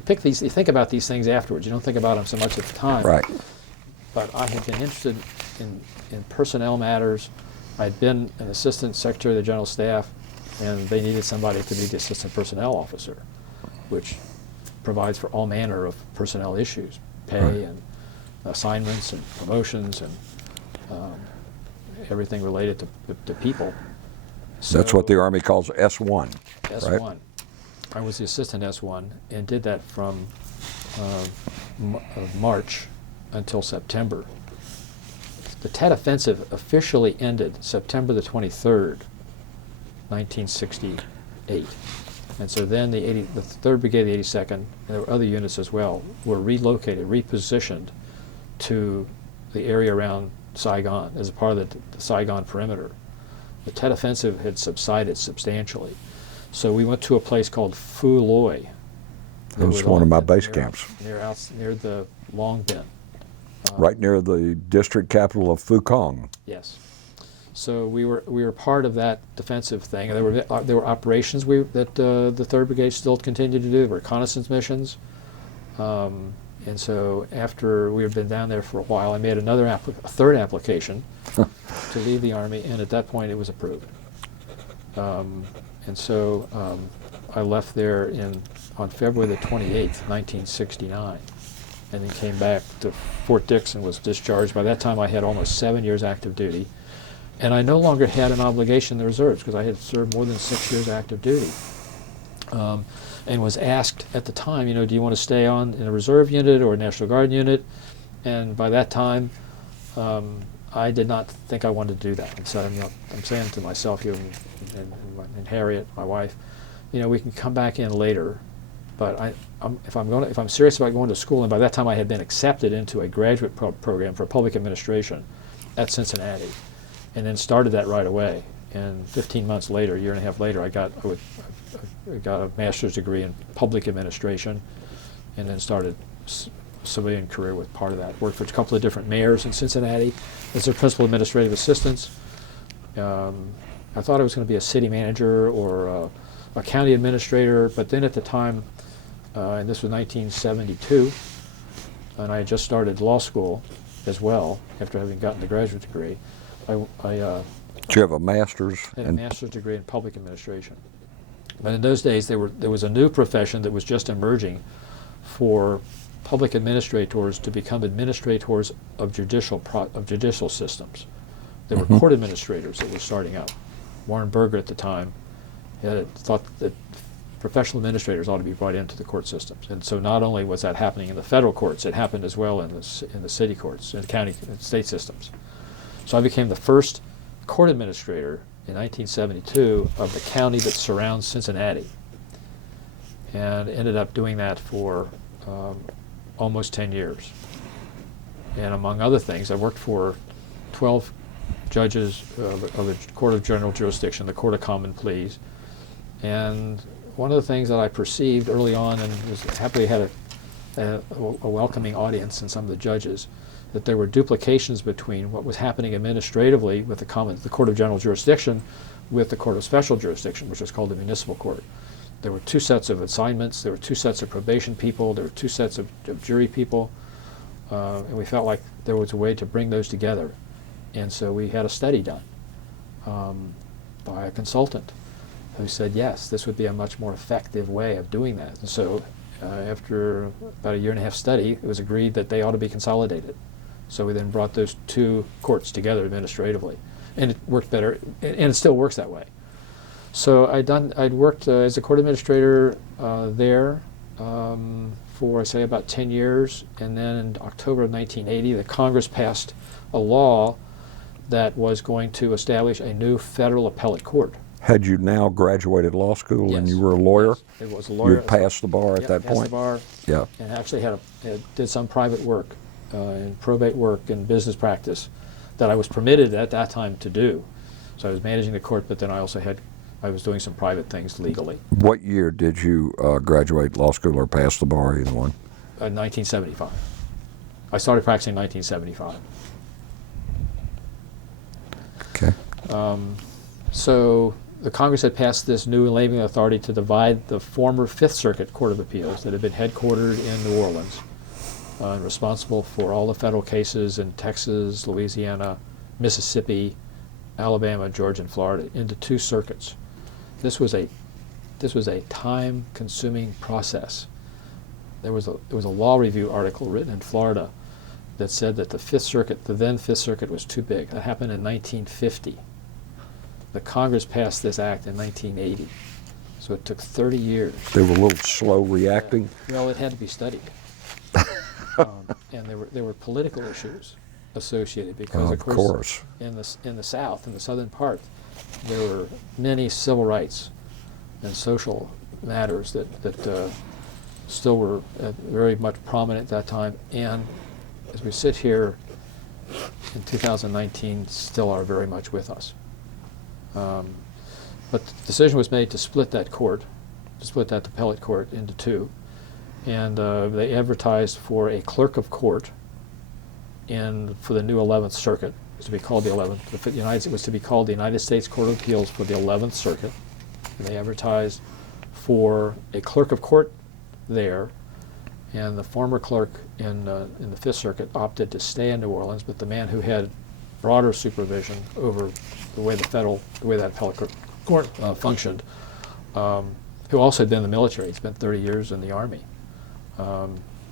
think about these things afterwards. You don't think about them so much at the time. Right. But I had been interested in personnel matters. I'd been an assistant secretary of the general staff, and they needed somebody to be the assistant personnel officer, which provides for all manner of personnel issues, pay and assignments and promotions and everything related to people. So that's what the Army calls S1. S1. Right? I was the assistant S1 and did that from March until September. The Tet Offensive officially ended September the 23rd, 1968. And so then the 3rd Brigade, the 82nd, and there were other units as well, were relocated, repositioned to the area around Saigon as a part of the Saigon perimeter. The Tet Offensive had subsided substantially. So we went to a place called Phu Loi. It was one of my base camps. Near the Long Bin. Right near the district capital of Phu Quoc. Yes. So we were part of that defensive thing. There were operations that the 3rd Brigade still continued to do. There were reconnaissance missions. And so after we had been down there for a while, I made a third application to leave the Army, and at that point it was approved. And so I left there on February the 28th, 1969, and then came back to Fort Dix and was discharged. By that time I had almost 7 years active duty, and I no longer had an obligation in the reserves because I had served more than 6 years active duty. And was asked at the time, do you want to stay on in a reserve unit or a National Guard unit? And by that time, I did not think I wanted to do that. And so I'm saying to myself, and Harriet, my wife, we can come back in later. But if I'm serious about going to school, and by that time I had been accepted into a graduate program for public administration at Cincinnati, and then started that right away. And 15 months later, a year and a half later, I got a master's degree in public administration, and then started a civilian career with part of that. Worked for a couple of different mayors in Cincinnati as their principal administrative assistants. I thought I was going to be a city manager or a county administrator, but then at the time, and this was 1972, and I had just started law school as well after having gotten the graduate degree. Did you have a master's? I had a master's degree in public administration. But in those days, there was a new profession that was just emerging for public administrators to become administrators of judicial systems. There were court administrators that were starting up. Warren Burger at the time thought that professional administrators ought to be brought into the court systems. And so not only was that happening in the federal courts, it happened as well in the city courts and county and state systems. So I became the first court administrator in 1972 of the county that surrounds Cincinnati, and ended up doing that for almost 10 years. And among other things, I worked for 12 judges of the Court of General Jurisdiction, the Court of Common Pleas. And one of the things that I perceived early on, and was happily had a welcoming audience in some of the judges, that there were duplications between what was happening administratively with the Court of General Jurisdiction with the Court of Special Jurisdiction, which was called the Municipal Court. There were two sets of assignments, there were two sets of probation people, there were two sets of jury people, and we felt like there was a way to bring those together. And so we had a study done by a consultant who said, yes, this would be a much more effective way of doing that. And so after about a year and a half study, it was agreed that they ought to be consolidated. So we then brought those two courts together administratively, and it worked better, and it still works that way. So I'd worked as a court administrator there for, I say, about 10 years, and then in October of 1980, the Congress passed a law that was going to establish a new federal appellate court. Had you now graduated law school and Yes. you were a lawyer? Yes, I was a lawyer. You passed the bar at that passed point? the bar, Yeah. and actually did some private work, and probate work and business practice that I was permitted at that time to do. So I was managing the court, but then I was doing some private things legally. What year did you graduate law school or pass the bar, either one? 1975. I started practicing in 1975. Okay. So the Congress had passed this new enabling authority to divide the former Fifth Circuit Court of Appeals that had been headquartered in New Orleans, responsible for all the federal cases in Texas, Louisiana, Mississippi, Alabama, Georgia, and Florida, into two circuits. This was a time-consuming process. There was a law review article written in Florida that said that the Fifth Circuit, the then Fifth Circuit, was too big. That happened in 1950. The Congress passed this act in 1980, so it took 30 years. They were a little slow reacting? Well, it had to be studied. And there were political issues associated because, of course, in the South, in the southern part, there were many civil rights and social matters that still were very much prominent at that time, and as we sit here in 2019, still are very much with us. But the decision was made to split that court, to split that appellate court into two, and they advertised for a clerk of court for the new 11th Circuit. It was to be called the 11th. It was to be called the United States Court of Appeals for the 11th Circuit. And they advertised for a clerk of court there, and the former clerk in the Fifth Circuit opted to stay in New Orleans, but the man who had broader supervision over the way that appellate court functioned, who also had been in the military, he spent 30 years in the Army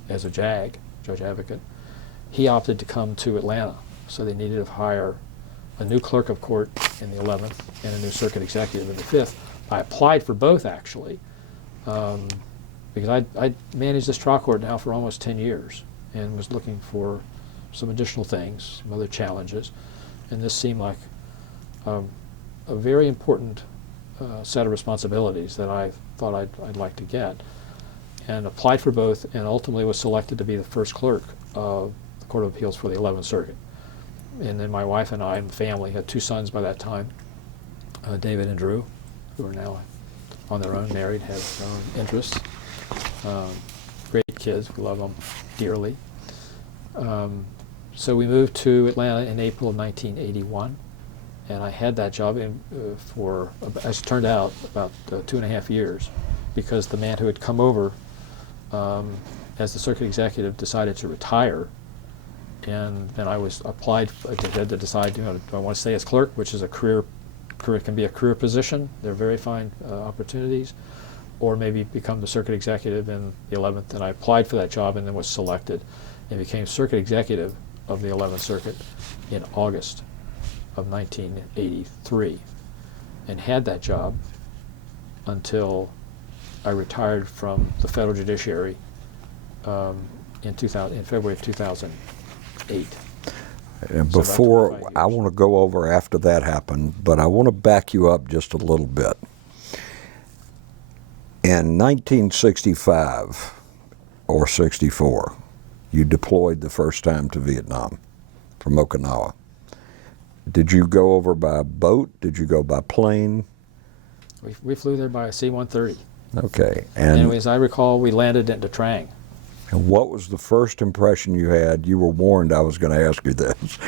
as a JAG, Judge Advocate, he opted to come to Atlanta, so they needed to hire a new clerk of court in the 11th and a new circuit executive in the 5th. I applied for both, actually, because I managed this trial court now for almost 10 years and was looking for some additional things, some other challenges, and this seemed like a very important set of responsibilities that I thought I'd like to get, and applied for both, and ultimately was selected to be the first clerk of the Court of Appeals for the 11th Circuit. And then my wife and I and family had two sons by that time, David and Drew, who are now on their own, married, have their own interests. Great kids, we love them dearly. So we moved to Atlanta in April of 1981, and I had that job for, as it turned out, about 2.5 years, because the man who had come over as the circuit executive decided to retire, and then I had to decide, do I want to stay as clerk, which is can be a career position, they're very fine opportunities, or maybe become the circuit executive in the 11th, and I applied for that job and then was selected and became circuit executive of the 11th Circuit in August of 1983, and had that job until I retired from the federal judiciary in February of 2008. And So before, about 25 I years. want to go over after that happened, but I want to back you up just a little bit. In 1965 or 64, you deployed the first time to Vietnam from Okinawa. Did you go over by boat? Did you go by plane? We flew there by a C-130. Okay. And as I recall, we landed at Nha Trang. And what was the first impression you had? You were warned I was going to ask you this.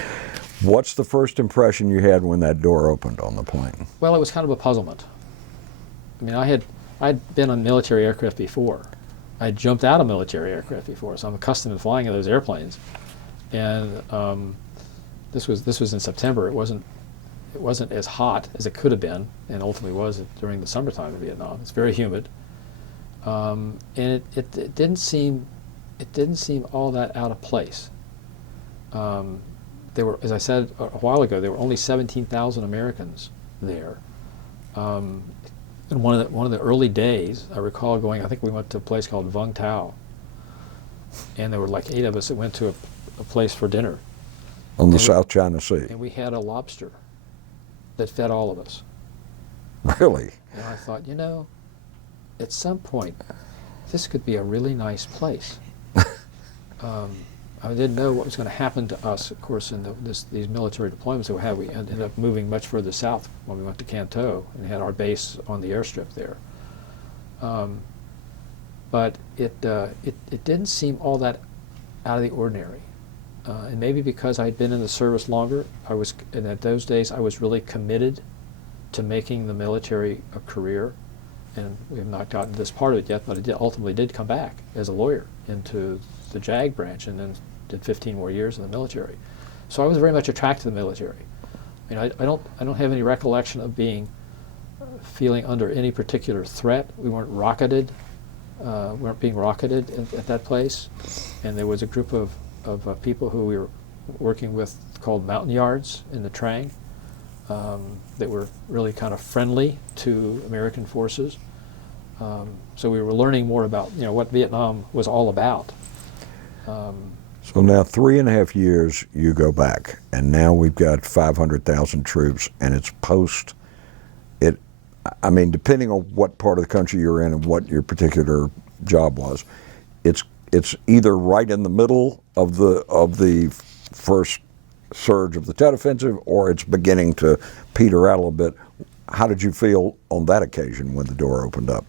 What's the first impression you had when that door opened on the plane? Well, it was kind of a puzzlement. I mean, I'd been on military aircraft before. I'd jumped out of military aircraft before, so I'm accustomed to flying in those airplanes. And this was in September. It wasn't as hot as it could have been, and ultimately was during the summertime in Vietnam. It's very humid, and it didn't seem all that out of place. There were, as I said a while ago, there were only 17,000 Americans there, in one of the early days, I recall going. I think we went to a place called Vung Tau, and there were like 8 of us that went to a place for dinner. On the South China Sea. And we had a lobster that fed all of us. Really? And I thought, you know, at some point, this could be a really nice place. I didn't know what was going to happen to us, of course, in these military deployments that we had. We ended up moving much further south when we went to Canton and had our base on the airstrip there. But it didn't seem all that out of the ordinary. And maybe because I had been in the service longer, and at those days I was really committed to making the military a career. And we have not gotten to this part of it yet, but I ultimately did come back as a lawyer into the JAG branch, and then did 15 more years in the military. So I was very much attracted to the military. I mean, I don't have any recollection of feeling under any particular threat. We weren't rocketed. Weren't being rocketed at that place, and there was a group of people who we were working with called Mountain Yards in the Trang that were really kind of friendly to American forces. So we were learning more about what Vietnam was all about. So now 3.5 years you go back, and now we've got 500,000 troops, and it's post. I mean, depending on what part of the country you're in and what your particular job was, it's either right in the middle of the first surge of the Tet Offensive, or it's beginning to peter out a little bit. How did you feel on that occasion when the door opened up?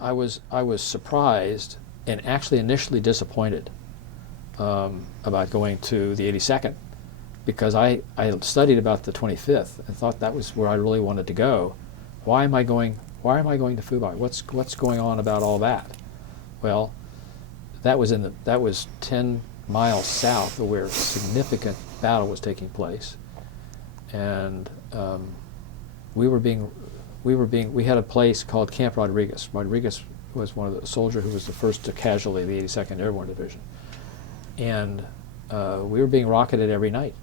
I was surprised and actually initially disappointed about going to the 82nd, because I studied about the 25th and thought that was where I really wanted to go. Why am I going to Phu Bai? What's going on about all that? Well, that was 10 miles south of where a significant battle was taking place, and we had a place called Camp Rodriguez. Rodriguez was one of the soldier who was the first to casualty of the 82nd Airborne Division, and we were being rocketed every night.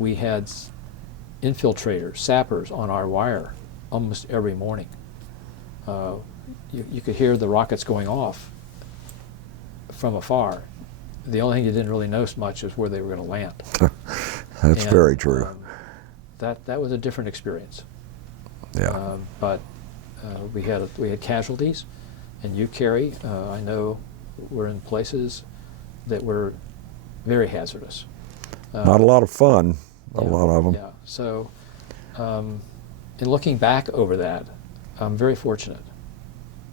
We had infiltrators, sappers on our wire almost every morning. You could hear the rockets going off from afar. The only thing you didn't really know so much is where they were going to land. That's very true. That was a different experience. Yeah. But we had casualties, and you carry. I know we're in places that were very hazardous. Not a lot of fun. A lot of them. Yeah. So, in looking back over that, I'm very fortunate.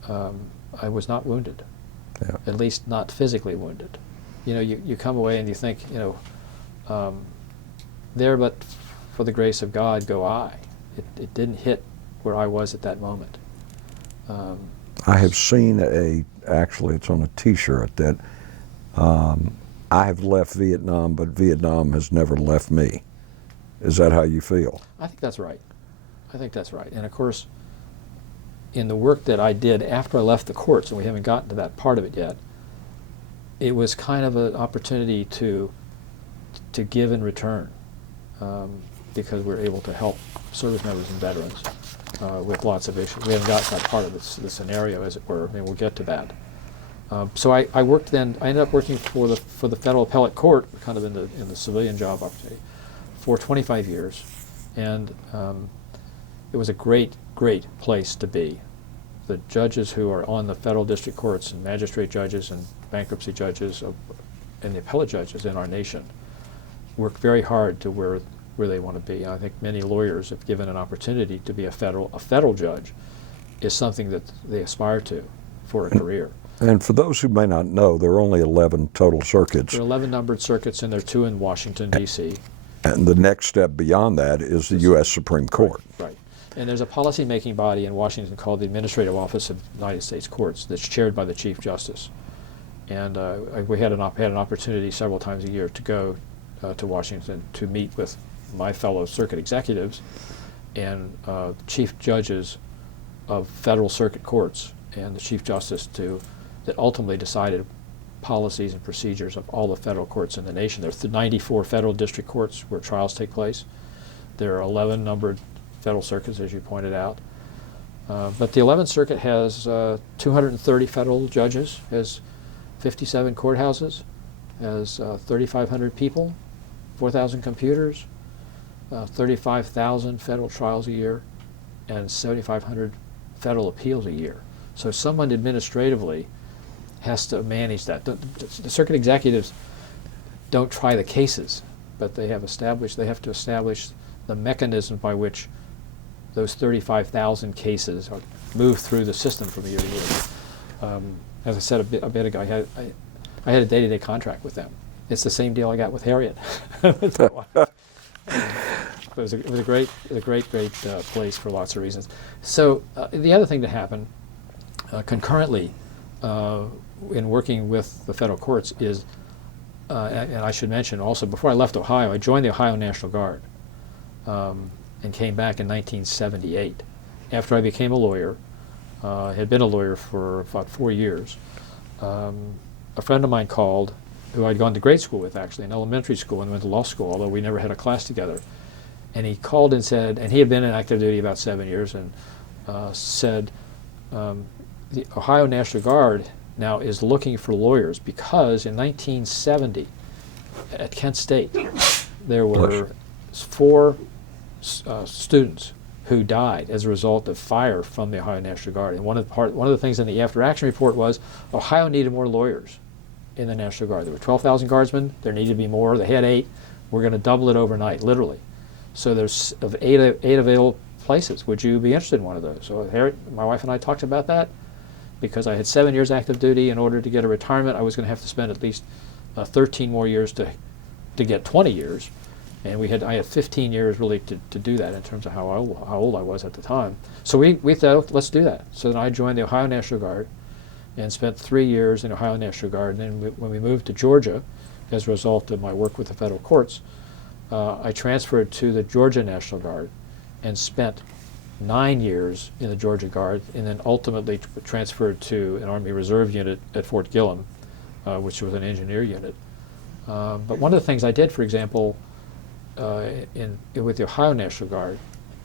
I was not wounded. Yeah. At least not physically wounded. You come away and you think, there but for the grace of God go I. It didn't hit where I was at that moment. I have seen actually it's on a t-shirt that I have left Vietnam, but Vietnam has never left me. Is that how you feel? I think that's right. And of course, in the work that I did after I left the courts, and we haven't gotten to that part of it yet, it was kind of an opportunity to give and return, because we're able to help service members and veterans with lots of issues. We haven't got to that part of the scenario, as it were. I mean, we'll get to that. So I worked then. I ended up working for the Federal Appellate Court, kind of in the civilian job opportunity, for 25 years, and it was a great place to be. The judges who are on the federal district courts and magistrate judges and bankruptcy judges and the appellate judges in our nation work very hard to where they want to be. I think many lawyers, if given an opportunity to be a federal judge, is something that they aspire to for a career. And for those who may not know, there are only 11 total circuits. There are 11 numbered circuits, and there are 2 in Washington, D.C. And the next step beyond that is the U.S. Supreme Court. Right. And there's a policy-making body in Washington called the Administrative Office of United States Courts that's chaired by the Chief Justice. And we had an opportunity several times a year to go to Washington to meet with my fellow circuit executives and chief judges of federal circuit courts and the Chief Justice that ultimately decided policies and procedures of all the federal courts in the nation. There are 94 federal district courts where trials take place. There are 11 numbered federal circuits, as you pointed out. But the 11th Circuit has 230 federal judges, has 57 courthouses, has 3,500 people, 4,000 computers, 35,000 federal trials a year, and 7,500 federal appeals a year. So someone administratively has to manage that. The circuit executives don't try the cases, but they have to establish the mechanism by which those 35,000 cases are moved through the system from year to year. As I said a bit ago, I had a day-to-day contract with them. It's the same deal I got with Harriet. It was a great place for lots of reasons. So the other thing that happened concurrently in working with the federal courts is, and I should mention also, before I left Ohio, I joined the Ohio National Guard and came back in 1978. After I became a lawyer, had been a lawyer for about 4 years, a friend of mine called, who I'd gone to grade school with actually, in elementary school, and went to law school, although we never had a class together. And he called and said, and he had been in active duty about 7 years, and said, the Ohio National Guard now is looking for lawyers because in 1970 at Kent State there were 4 students who died as a result of fire from the Ohio National Guard. And one of the things in the after action report was Ohio needed more lawyers in the National Guard. There were 12,000 guardsmen. There needed to be more. They had 8. We're going to double it overnight, literally. So there's 8 available places. Would you be interested in one of those? So Harriet, my wife and I talked about that. Because I had 7 years active duty, in order to get a retirement, I was going to have to spend at least 13 more years to get 20 years. And I had 15 years really to do that in terms of how old I was at the time. So we thought, let's do that. So then I joined the Ohio National Guard and spent 3 years in the Ohio National Guard. And then when we moved to Georgia, as a result of my work with the federal courts, I transferred to the Georgia National Guard and spent 9 years in the Georgia Guard, and then ultimately transferred to an Army Reserve unit at Fort Gillem, which was an engineer unit. But one of the things I did, for example, with the Ohio National Guard,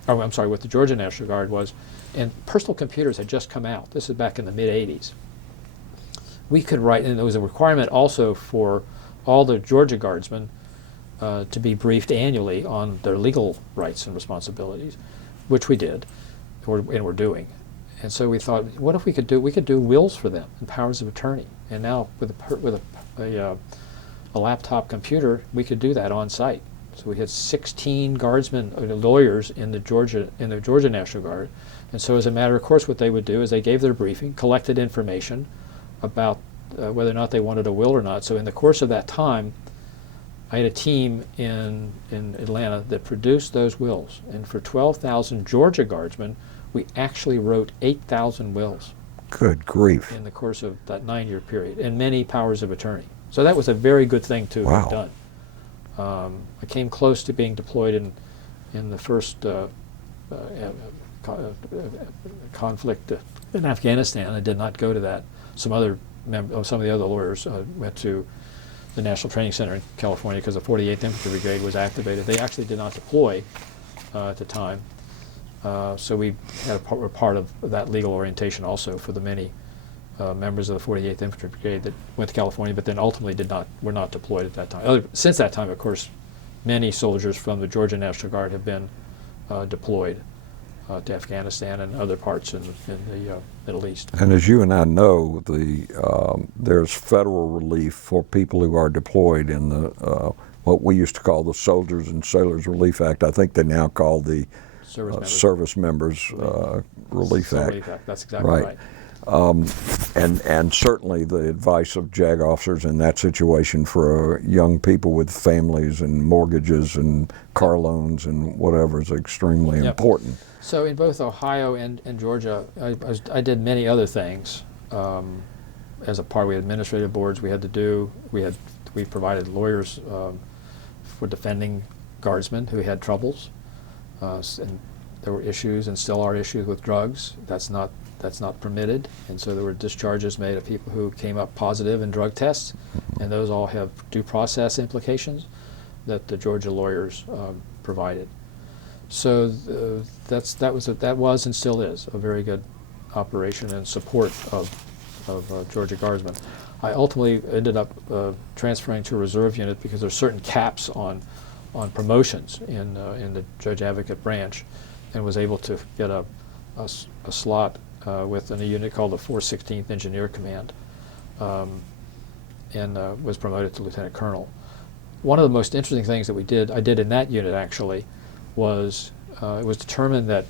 with the Georgia National Guard was, and personal computers had just come out. This is back in the mid-'80s. We could write, and there was a requirement also for all the Georgia Guardsmen to be briefed annually on their legal rights and responsibilities, which we did, and we're doing. And so we thought, what if we could do wills for them and powers of attorney. And now with a laptop computer, we could do that on site. So we had 16 guardsmen, lawyers in the Georgia National Guard. And so as a matter of course, what they would do is they gave their briefing, collected information about whether or not they wanted a will or not. So in the course of that time, I had a team in Atlanta that produced those wills. And for 12,000 Georgia Guardsmen, we actually wrote 8,000 wills. Good grief. In the course of that 9-year period, and many powers of attorney. So that was a very good thing to have done. I came close to being deployed in the first conflict in Afghanistan. I did not go to that. Some of the other lawyers went to the National Training Center in California because the 48th Infantry Brigade was activated. They actually did not deploy at the time. So we had a part of that legal orientation also for the many members of the 48th Infantry Brigade that went to California, but then ultimately were not deployed at that time. Since that time, of course, many soldiers from the Georgia National Guard have been deployed to Afghanistan and other parts in the Middle East. And as you and I know, there's federal relief for people who are deployed in the what we used to call the Soldiers and Sailors Relief Act. I think they now call the Service Members Relief Act. That's exactly right. And certainly the advice of JAG officers in that situation for young people with families and mortgages and car loans and whatever is extremely important. So in both Ohio and Georgia, I did many other things. As a part, we had administrative boards we had to do. We provided lawyers for defending guardsmen who had troubles, and there were issues and still are issues with drugs. That's not permitted, and so there were discharges made of people who came up positive in drug tests, and those all have due process implications that the Georgia lawyers provided. So that was and still is a very good operation and support of Georgia Guardsmen. I ultimately ended up transferring to a reserve unit because there's certain caps on promotions in the Judge Advocate branch, and was able to get a slot within a unit called the 416th Engineer Command, and was promoted to Lieutenant Colonel. One of the most interesting things that I did in that unit actually, was it was determined that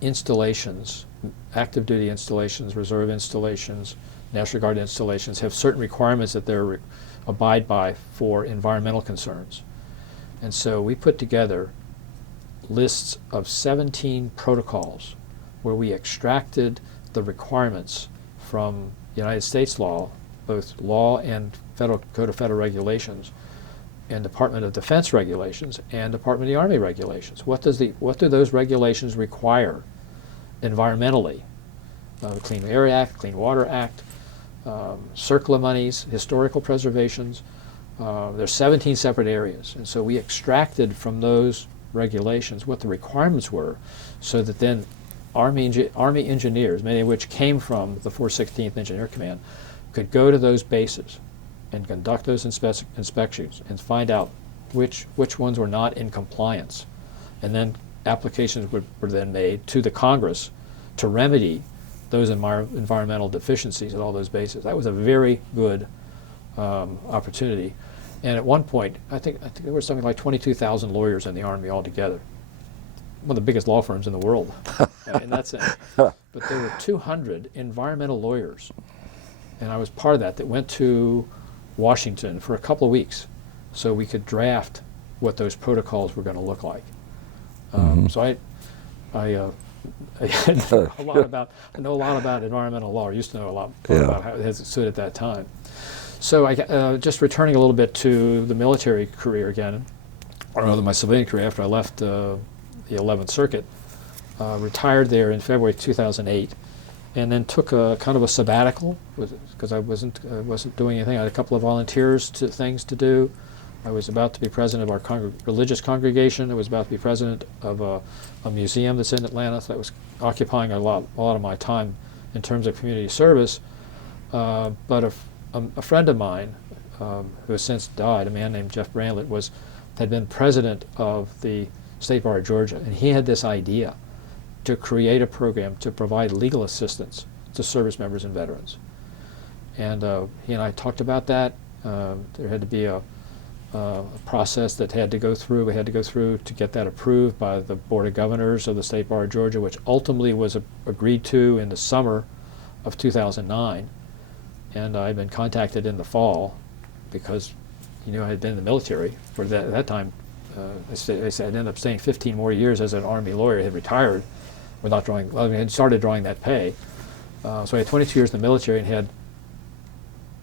installations, active duty installations, reserve installations, National Guard installations have certain requirements that they're abide by for environmental concerns. And so we put together lists of 17 protocols where we extracted the requirements from United States law, both law and Federal Code of Federal Regulations, and Department of Defense regulations, and Department of the Army regulations. What do those regulations require environmentally? The Clean Air Act, Clean Water Act, CERCLA monies, historical preservations. There's 17 separate areas, and so we extracted from those regulations what the requirements were, so that then Army engineers, many of which came from the 416th Engineer Command, could go to those bases and conduct those inspections and find out which ones were not in compliance. And then applications were then made to the Congress to remedy those environmental deficiencies at all those bases. That was a very good opportunity. And at one point, I think there were something like 22,000 lawyers in the Army altogether. One of the biggest law firms in the world in that sense. But there were 200 environmental lawyers, and I was part of that went to Washington for a couple of weeks so we could draft what those protocols were going to look like. So I know a lot about environmental law, or used to know a lot about how it stood at that time. So I just returning a little bit to the military career again, or rather my civilian career after I left the 11th Circuit, retired there in February 2008, and then took a kind of a sabbatical because I wasn't doing anything. I had a couple of things to do. I was about to be president of our religious congregation. I was about to be president of a museum that's in Atlanta. So that was occupying a lot of my time in terms of community service. But a friend of mine who has since died, a man named Jeff Brandlett, had been president of the State Bar of Georgia, and he had this idea to create a program to provide legal assistance to service members and veterans. And he and I talked about that. There had to be a process that we had to go through to get that approved by the Board of Governors of the State Bar of Georgia, which ultimately was agreed to in the summer of 2009. And I had been contacted in the fall because he knew I had been in the military for that time. I ended up staying 15 more years as an Army lawyer. I had retired without had started drawing that pay. So I had 22 years in the military and had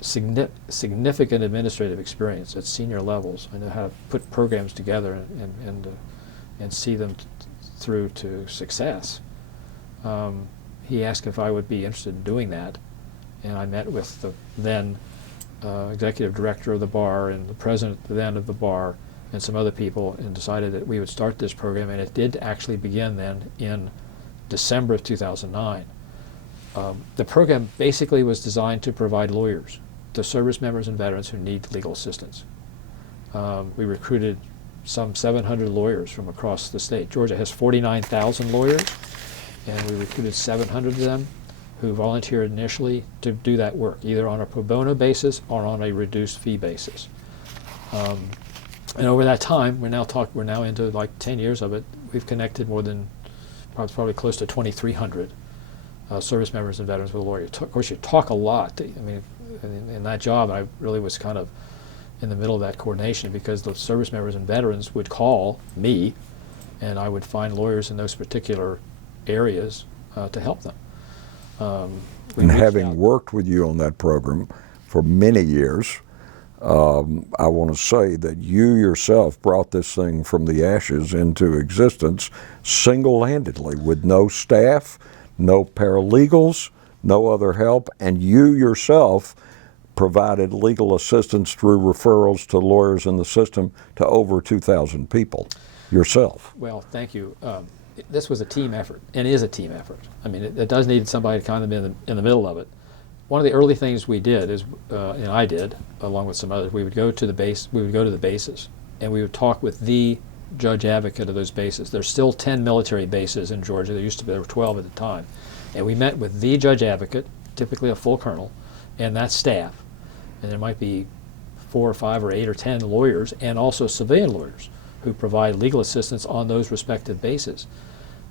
significant administrative experience at senior levels. I know how to put programs together and see them through to success. He asked if I would be interested in doing that, and I met with the then executive director of the bar and the president then of the bar and some other people, and decided that we would start this program, and it did actually begin then in December of 2009. The program basically was designed to provide lawyers to service members and veterans who need legal assistance. We recruited some 700 lawyers from across the state. Georgia has 49,000 lawyers, and we recruited 700 of them who volunteered initially to do that work, either on a pro bono basis or on a reduced fee basis. And over that time, we're now into like 10 years of it, we've connected more than probably close to 2,300 service members and veterans with a lawyer. Of course, you talk a lot. I mean, in that job, I really was kind of in the middle of that coordination because the service members and veterans would call me, and I would find lawyers in those particular areas to help them. And having worked with you on that program for many years, I want to say that you yourself brought this thing from the ashes into existence single-handedly with no staff, no paralegals, no other help, and you yourself provided legal assistance through referrals to lawyers in the system to over 2,000 people. yourself. Well, thank you. This was a team effort, and is a team effort. I mean, it does need somebody to kind of be in the middle of it. One of the early things we did is, and I did, along with some others, we would go to the base. We would go to the bases, and we would talk with the judge advocate of those bases. There's still 10 military bases in Georgia. There were 12 at the time, and we met with the judge advocate, typically a full colonel, and that staff, and there might be 4 or 5 or 8 or 10 lawyers, and also civilian lawyers who provide legal assistance on those respective bases.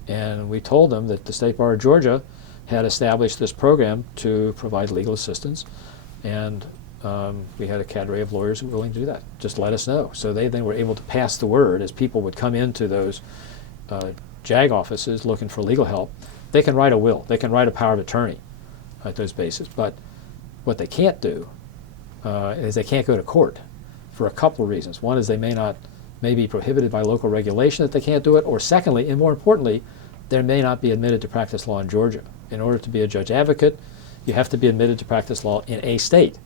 And we told them that the State Bar of Georgia had established this program to provide legal assistance, and we had a cadre of lawyers who were willing to do that. Just let us know. So they then were able to pass the word as people would come into those JAG offices looking for legal help. They can write a will. They can write a power of attorney at those bases. But what they can't do is they can't go to court for a couple of reasons. One is they may be prohibited by local regulation that they can't do it, or secondly, and more importantly, they may not be admitted to practice law in Georgia. In order to be a judge advocate, you have to be admitted to practice law in a state.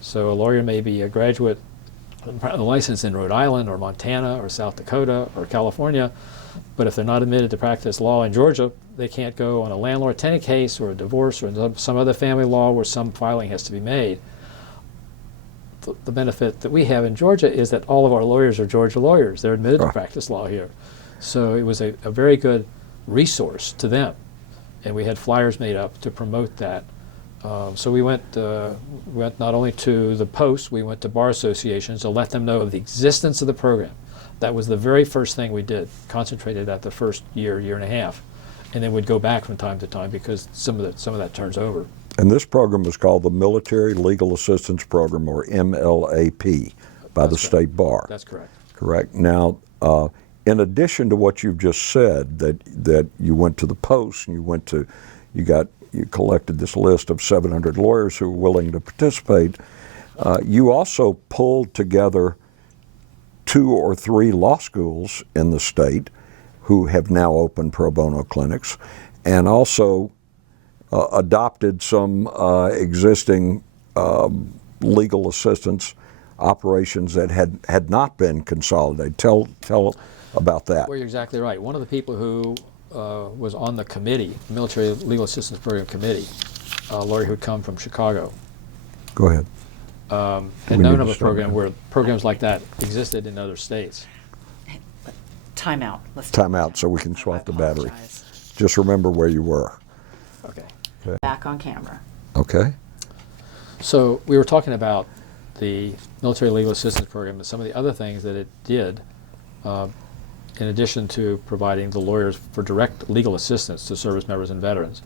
So a lawyer may be a graduate license in Rhode Island or Montana or South Dakota or California, but if they're not admitted to practice law in Georgia, they can't go on a landlord-tenant case or a divorce or some other family law where some filing has to be made. The benefit that we have in Georgia is that all of our lawyers are Georgia lawyers. They're admitted to practice law here. So it was a very good resource to them. And we had flyers made up to promote that. So we went not only to the posts, we went to bar associations to let them know of the existence of the program. That was the very first thing we did, concentrated at the first year and a half. And then we'd go back from time to time because some of that turns over. And this program is called the Military Legal Assistance Program, or MLAP, by the State Bar. That's correct. Correct. Now, in addition to what you've just said, that you went to the post and you collected this list of 700 lawyers who were willing to participate, you also pulled together 2 or 3 law schools in the state who have now opened pro bono clinics, and also adopted some existing legal assistance operations that had not been consolidated. Tell about that. Well, you're exactly right. One of the people who was on the committee, Military Legal Assistance Program Committee, a lawyer who had come from Chicago. Go ahead. Had known of a program where programs like that existed in other states. Time out. Let's Time out so we can swap the battery. apologize. Just remember where you were. Okay. Back on camera. Okay. So we were talking about the Military Legal Assistance Program and some of the other things that it did in addition to providing the lawyers for direct legal assistance to service members and veterans.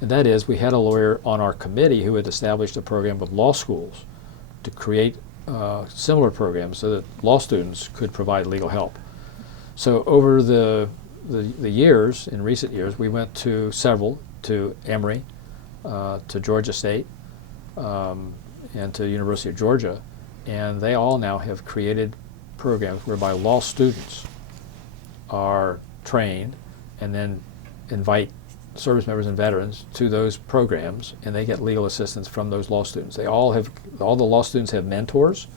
And that is, we had a lawyer on our committee who had established a program with law schools to create similar programs so that law students could provide legal help. So over the years, in recent years, we went to several, to Emory, to Georgia State, and to University of Georgia, and they all now have created programs whereby law students are trained and then invite service members and veterans to those programs, and they get legal assistance from those law students. All the law students have mentors,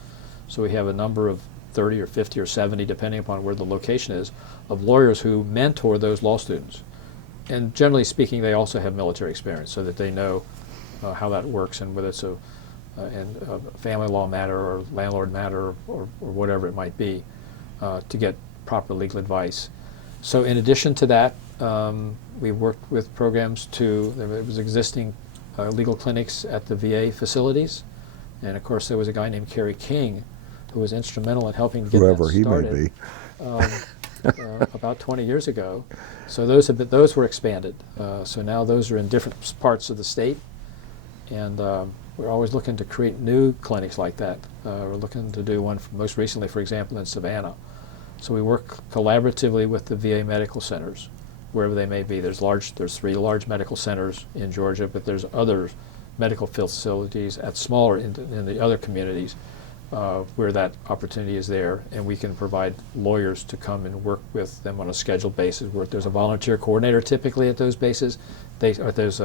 so we have a number of 30 or 50 or 70, depending upon where the location is, of lawyers who mentor those law students. And generally speaking, they also have military experience so that they know how that works and whether it's a family law matter or landlord matter or whatever it might be, to get proper legal advice. So in addition to that, we worked with programs there was existing legal clinics at the VA facilities, and of course there was a guy named Kerry King who was instrumental in helping to get Whoever that he started. may be. About 20 years ago. So those were expanded. So now those are in different parts of the state, and we're always looking to create new clinics like that. We're looking to do one most recently, for example, in Savannah. So we work collaboratively with the VA medical centers, wherever they may be. There's 3 large medical centers in Georgia, but there's other medical facilities at smaller in the other communities where that opportunity is there, and we can provide lawyers to come and work with them on a scheduled basis. Where there's a volunteer coordinator typically at those bases, there's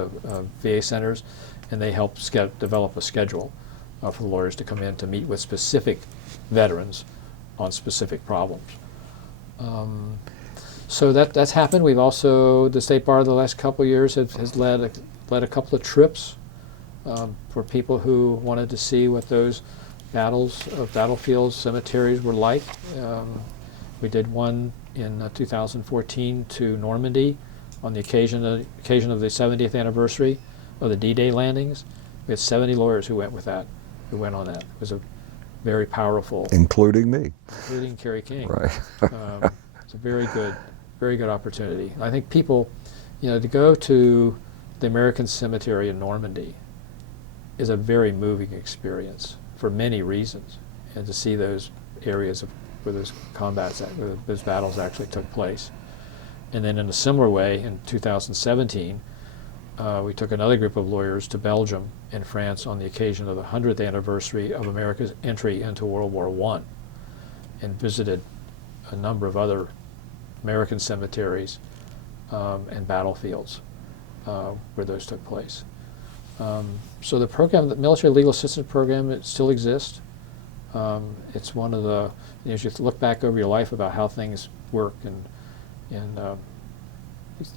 VA centers, and they help develop a schedule for the lawyers to come in to meet with specific veterans on specific problems. So that's happened. We've also, the State Bar the last couple of years has led a couple of trips for people who wanted to see what those battlefields, cemeteries were like. We did one in 2014 to Normandy on the occasion of the 70th anniversary of the D-Day landings. We had 70 lawyers who went on that. It was a very powerful, including me, including Kerry King. Right. It's a very good opportunity. I think people, to go to the American Cemetery in Normandy is a very moving experience for many reasons, and to see those areas where those battles actually took place. And then in a similar way, in 2017, we took another group of lawyers to Belgium and France on the occasion of the 100th anniversary of America's entry into World War I, and visited a number of other American cemeteries and battlefields where those took place. So the program, the Military Legal Assistance Program, it still exists. It's one of the, you have to look back over your life about how things work, and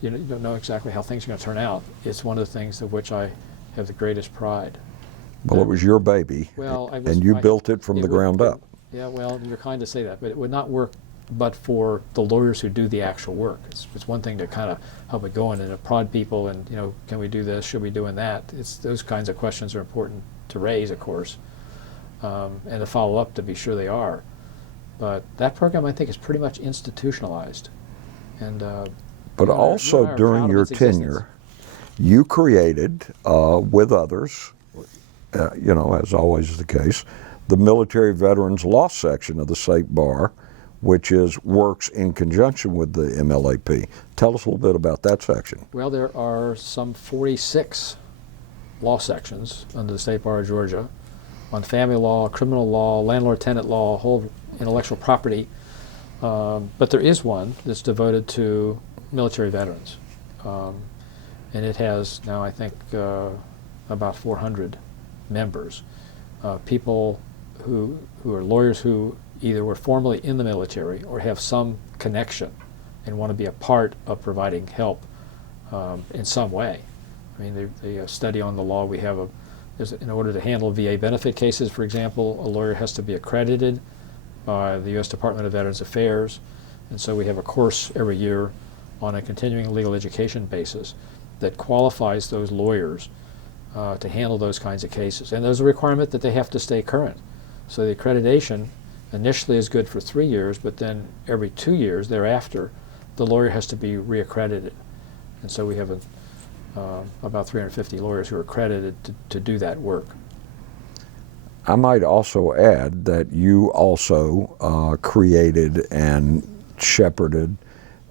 you don't know exactly how things are going to turn out. It's one of the things of which I have the greatest pride. Well, it was your baby, and you built it from the ground up. Yeah, well, you're kind to say that, but it would not work but for the lawyers who do the actual work. It's one thing to kind of help it going and to prod people and, can we do this, should we be doing that? Those kinds of questions are important to raise, of course, and to follow up to be sure they are. But that program, I think, is pretty much institutionalized. And but also during your tenure, you created, with others, as always is the case, the Military Veterans Law section of the State Bar, which works in conjunction with the MLAP. Tell us a little bit about that section. Well, there are some 46 law sections under the State Bar of Georgia on family law, criminal law, landlord-tenant law, whole intellectual property. But there is one that's devoted to military veterans. And it has now, I think, about 400 members. People who are lawyers who either were formerly in the military or have some connection and want to be a part of providing help in some way. I mean, they study on the law. We have in order to handle VA benefit cases, for example, a lawyer has to be accredited by the U.S. Department of Veterans Affairs, and so we have a course every year on a continuing legal education basis that qualifies those lawyers to handle those kinds of cases. And there's a requirement that they have to stay current. So the accreditation initially is good for 3 years, but then every 2 years thereafter, the lawyer has to be reaccredited. And so we have about 350 lawyers who are accredited to do that work. I might also add that you also created and shepherded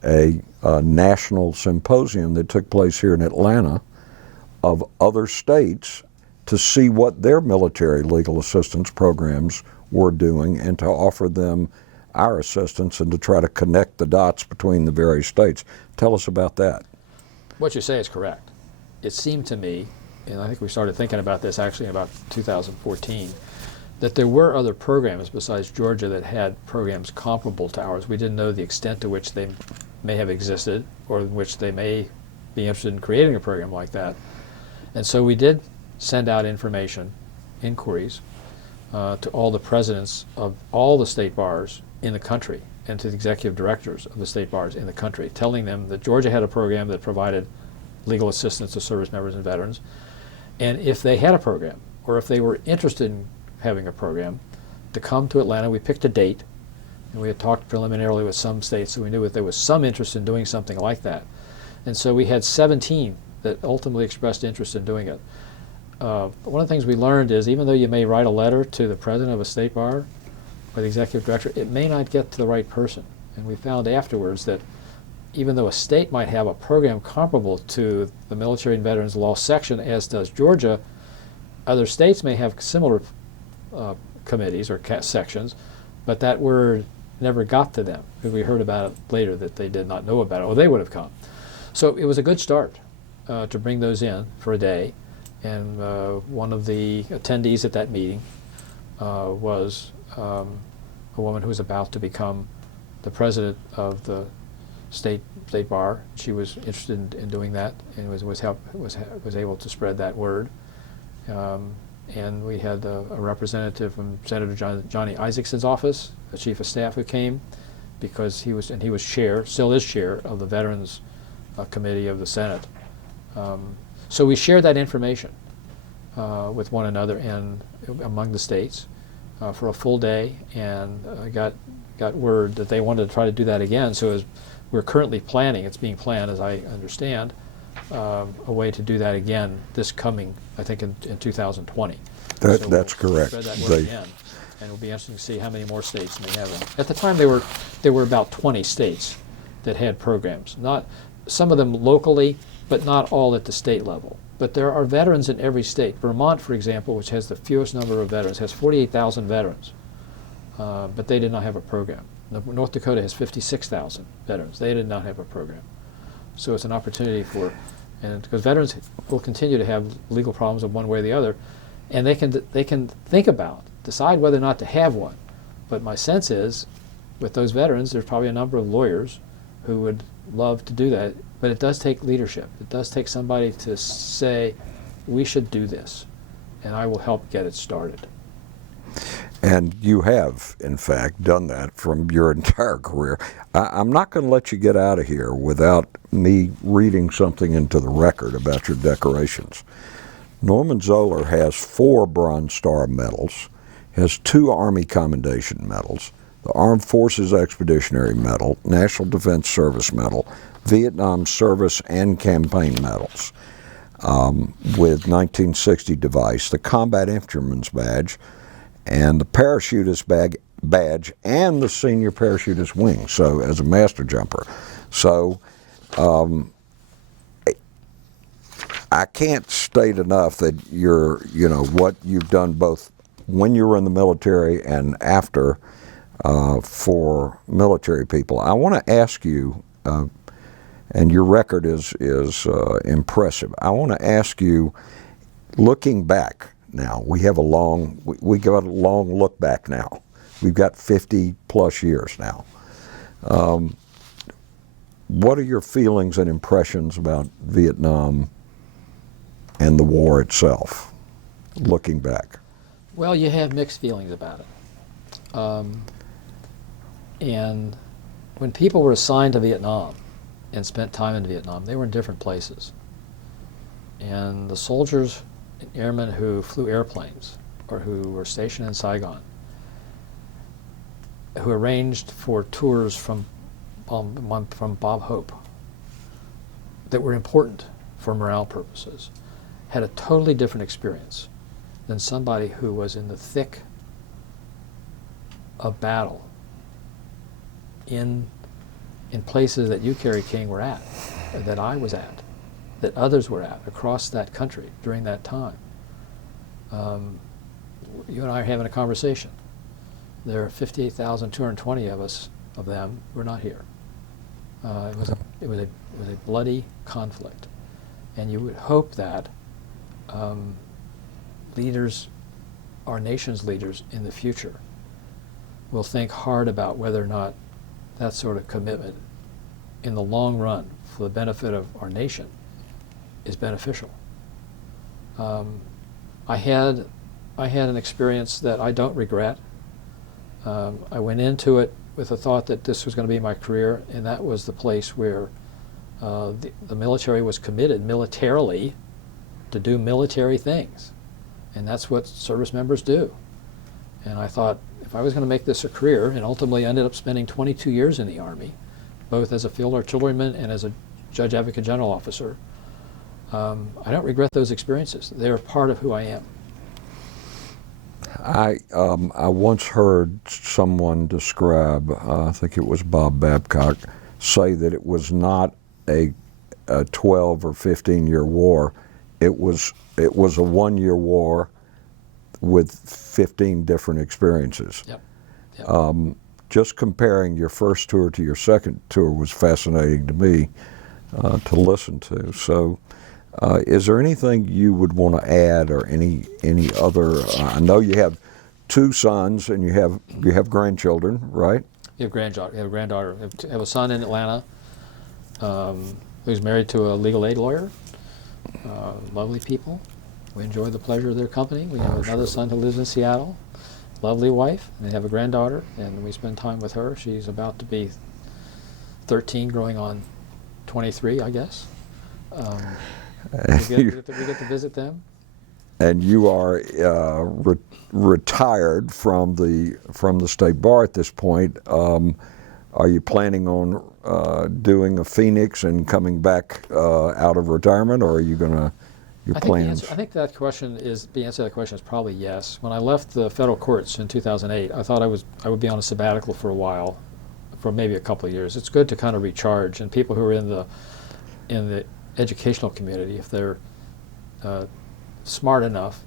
a national symposium that took place here in Atlanta of other states to see what their military legal assistance programs were doing and to offer them our assistance and to try to connect the dots between the various states. Tell us about that. What you say is correct. It seemed to me, and I think we started thinking about this actually in about 2014, that there were other programs besides Georgia that had programs comparable to ours. We didn't know the extent to which they may have existed or in which they may be interested in creating a program like that. And so we did send out information, inquiries, to all the presidents of all the state bars in the country and to the executive directors of the state bars in the country, telling them that Georgia had a program that provided legal assistance to service members and veterans. And if they had a program, or if they were interested in having a program, to come to Atlanta. We picked a date, and we had talked preliminarily with some states, so we knew that there was some interest in doing something like that. And so we had 17 that ultimately expressed interest in doing it. But one of the things we learned is even though you may write a letter to the president of a state bar or the executive director, it may not get to the right person. And we found afterwards that even though a state might have a program comparable to the Military and Veterans Law section, as does Georgia, other states may have similar committees or sections, but that word never got to them because we heard about it later that they did not know about it, or they would have come. So it was a good start to bring those in for a day. And one of the attendees at that meeting was a woman who was about to become the president of the state bar. She was interested in doing that and was able to spread that word. And we had a representative from Senator Johnny Isaacson's office, the chief of staff, who came because he was chair, still is chair of the Veterans Committee of the Senate. So we shared that information with one another and among the states for a full day, and got word that they wanted to try to do that again. So as we're currently planning, it's being planned, as I understand, a way to do that again this coming, I think, in 2020. That's we'll correct. Spread that word again, and it'll be interesting to see how many more states may have them. At the time, there were about 20 states that had programs. Not some of them locally, but not all at the state level. But there are veterans in every state. Vermont, for example, which has the fewest number of veterans, has 48,000 veterans, but they did not have a program. North Dakota has 56,000 veterans. They did not have a program. So it's an opportunity and because veterans will continue to have legal problems of one way or the other, and they can decide whether or not to have one. But my sense is, with those veterans, there's probably a number of lawyers who would love to do that. But it does take leadership. It does take somebody to say, we should do this, and I will help get it started. And you have, in fact, done that from your entire career. I'm not going to let you get out of here without me reading something into the record about your decorations. Norman Zoller has 4 Bronze Star medals, has 2 Army Commendation medals, the Armed Forces Expeditionary Medal, National Defense Service Medal, Vietnam Service and Campaign medals, with 1960 device, the Combat Infantryman's Badge, and the Parachutist badge, and the Senior Parachutist Wing, so as a master jumper. So I can't state enough that what you've done both when you were in the military and after for military people. I want to ask you, and your record is impressive. I want to ask you, looking back now, we got a long look back now. We've got 50 plus years now. What are your feelings and impressions about Vietnam and the war itself, looking back? Well, you have mixed feelings about it. And when people were assigned to Vietnam and spent time in Vietnam, they were in different places. And the soldiers and airmen who flew airplanes or who were stationed in Saigon, who arranged for tours from Bob Hope that were important for morale purposes, had a totally different experience than somebody who was in the thick of battle in places that you, Kerry King, were at, that I was at, that others were at across that country during that time. You and I are having a conversation. There are 58,220 of them were not here. It was a bloody conflict, and you would hope that leaders, our nation's leaders in the future, will think hard about whether or not that sort of commitment in the long run for the benefit of our nation is beneficial. I had an experience that I don't regret. I went into it with the thought that this was going to be my career, and that was the place where the military was committed militarily to do military things. And that's what service members do. And I thought, if I was going to make this a career, and ultimately ended up spending 22 years in the Army, both as a field artilleryman and as a Judge Advocate General officer, I don't regret those experiences. They're part of who I am. I once heard someone describe, I think it was Bob Babcock, say that it was not a 12 or 15-year war. It was a 1-year war with 15 different experiences. Yep. Just comparing your first tour to your second tour was fascinating to me to listen to. So is there anything you would want to add, or any other? I know you have 2 sons and you have grandchildren, right? We have granddaughter. We have a granddaughter. We have a son in Atlanta who's married to a legal aid lawyer. Lovely people. We enjoy the pleasure of their company. We have another son who lives in Seattle. Lovely wife. They have a granddaughter, and we spend time with her. She's about to be 13, growing on 23, I guess. We get to visit them. And you are retired from the state bar at this point. Are you planning on doing a Phoenix and coming back out of retirement, or are you going to your plans? I think the answer to that question is probably yes. When I left the federal courts in 2008, I thought I would be on a sabbatical for a while, for maybe a couple of years. It's good to kind of recharge, and people who are in the educational community, if they're smart enough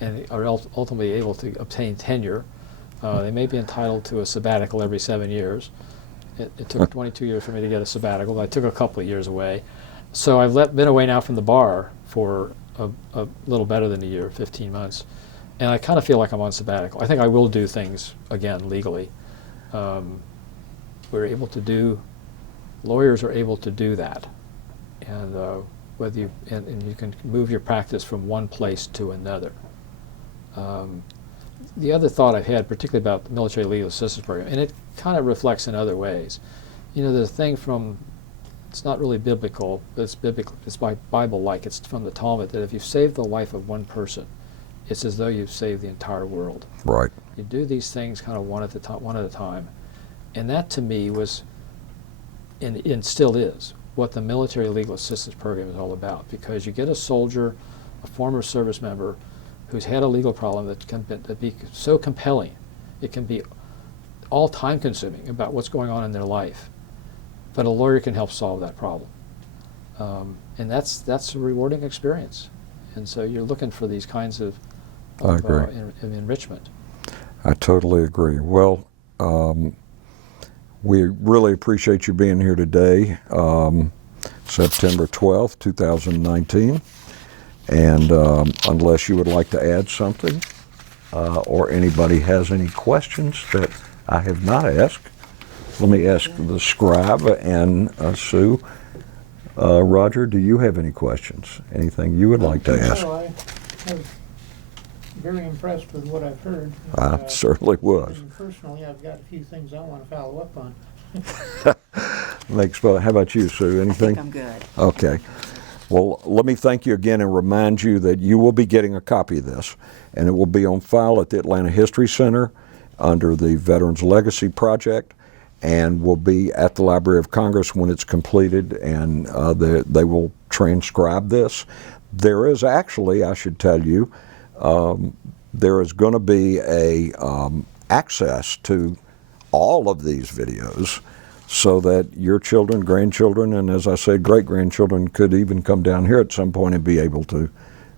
and are ultimately able to obtain tenure, they may be entitled to a sabbatical every 7 years. It took 22 years for me to get a sabbatical, but I took a couple of years away. So I've been away now from the bar for a little better than a year, 15 months, and I kind of feel like I'm on sabbatical. I think I will do things again legally. Lawyers are able to do that, and and you can move your practice from one place to another. The other thought I've had, particularly about the military legal assistance program, and it kind of reflects in other ways. You know, the thing it's not really biblical, but it's biblical. It's Bible-like. It's from the Talmud that if you save the life of one person, it's as though you've saved the entire world. Right. You do these things kind of one at a time, and that to me was, and still is, what the military legal assistance program is all about. Because you get a soldier, a former service member, who's had a legal problem that can be so compelling, it can be all time-consuming about what's going on in their life. But a lawyer can help solve that problem, and that's a rewarding experience. And so you're looking for these kinds of enrichment. I totally agree. Well, we really appreciate you being here today, September 12th, 2019. And unless you would like to add something, or anybody has any questions that I have not asked, let me ask the scribe and Sue. Roger, do you have any questions? Anything you would like to ask? No, I was very impressed with what I've heard. I certainly was. And personally, I've got a few things I want to follow up on. How about you, Sue? Anything? I think I'm good. Okay. Well, let me thank you again and remind you that you will be getting a copy of this, and it will be on file at the Atlanta History Center under the Veterans Legacy Project, and will be at the Library of Congress when it's completed, and they will transcribe this. There is actually, I should tell you, there is going to be a access to all of these videos, so that your children, grandchildren, and as I said, great-grandchildren could even come down here at some point and be able to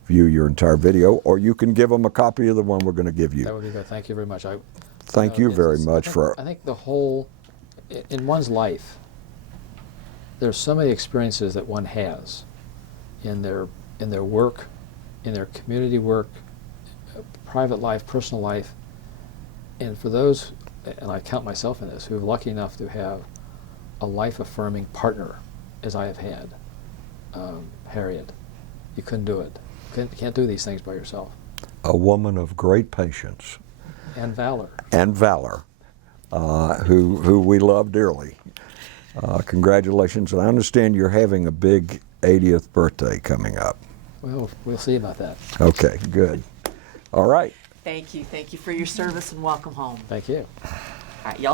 view your entire video, or you can give them a copy of the one we're going to give you. That would be good. Thank you very much. Thank you very much for... I think in one's life, there's so many experiences that one has in their work, in their community work, private life, personal life, and for those, and I count myself in this, who are lucky enough to have a life-affirming partner, as I have had, Harriet, you couldn't do it. You can't do these things by yourself. A woman of great patience. And valor. And valor, who we love dearly. Congratulations, and I understand you're having a big 80th birthday coming up. Well, we'll see about that. Okay, good. All right. Thank you for your service, and welcome home. Thank you. All right, y'all.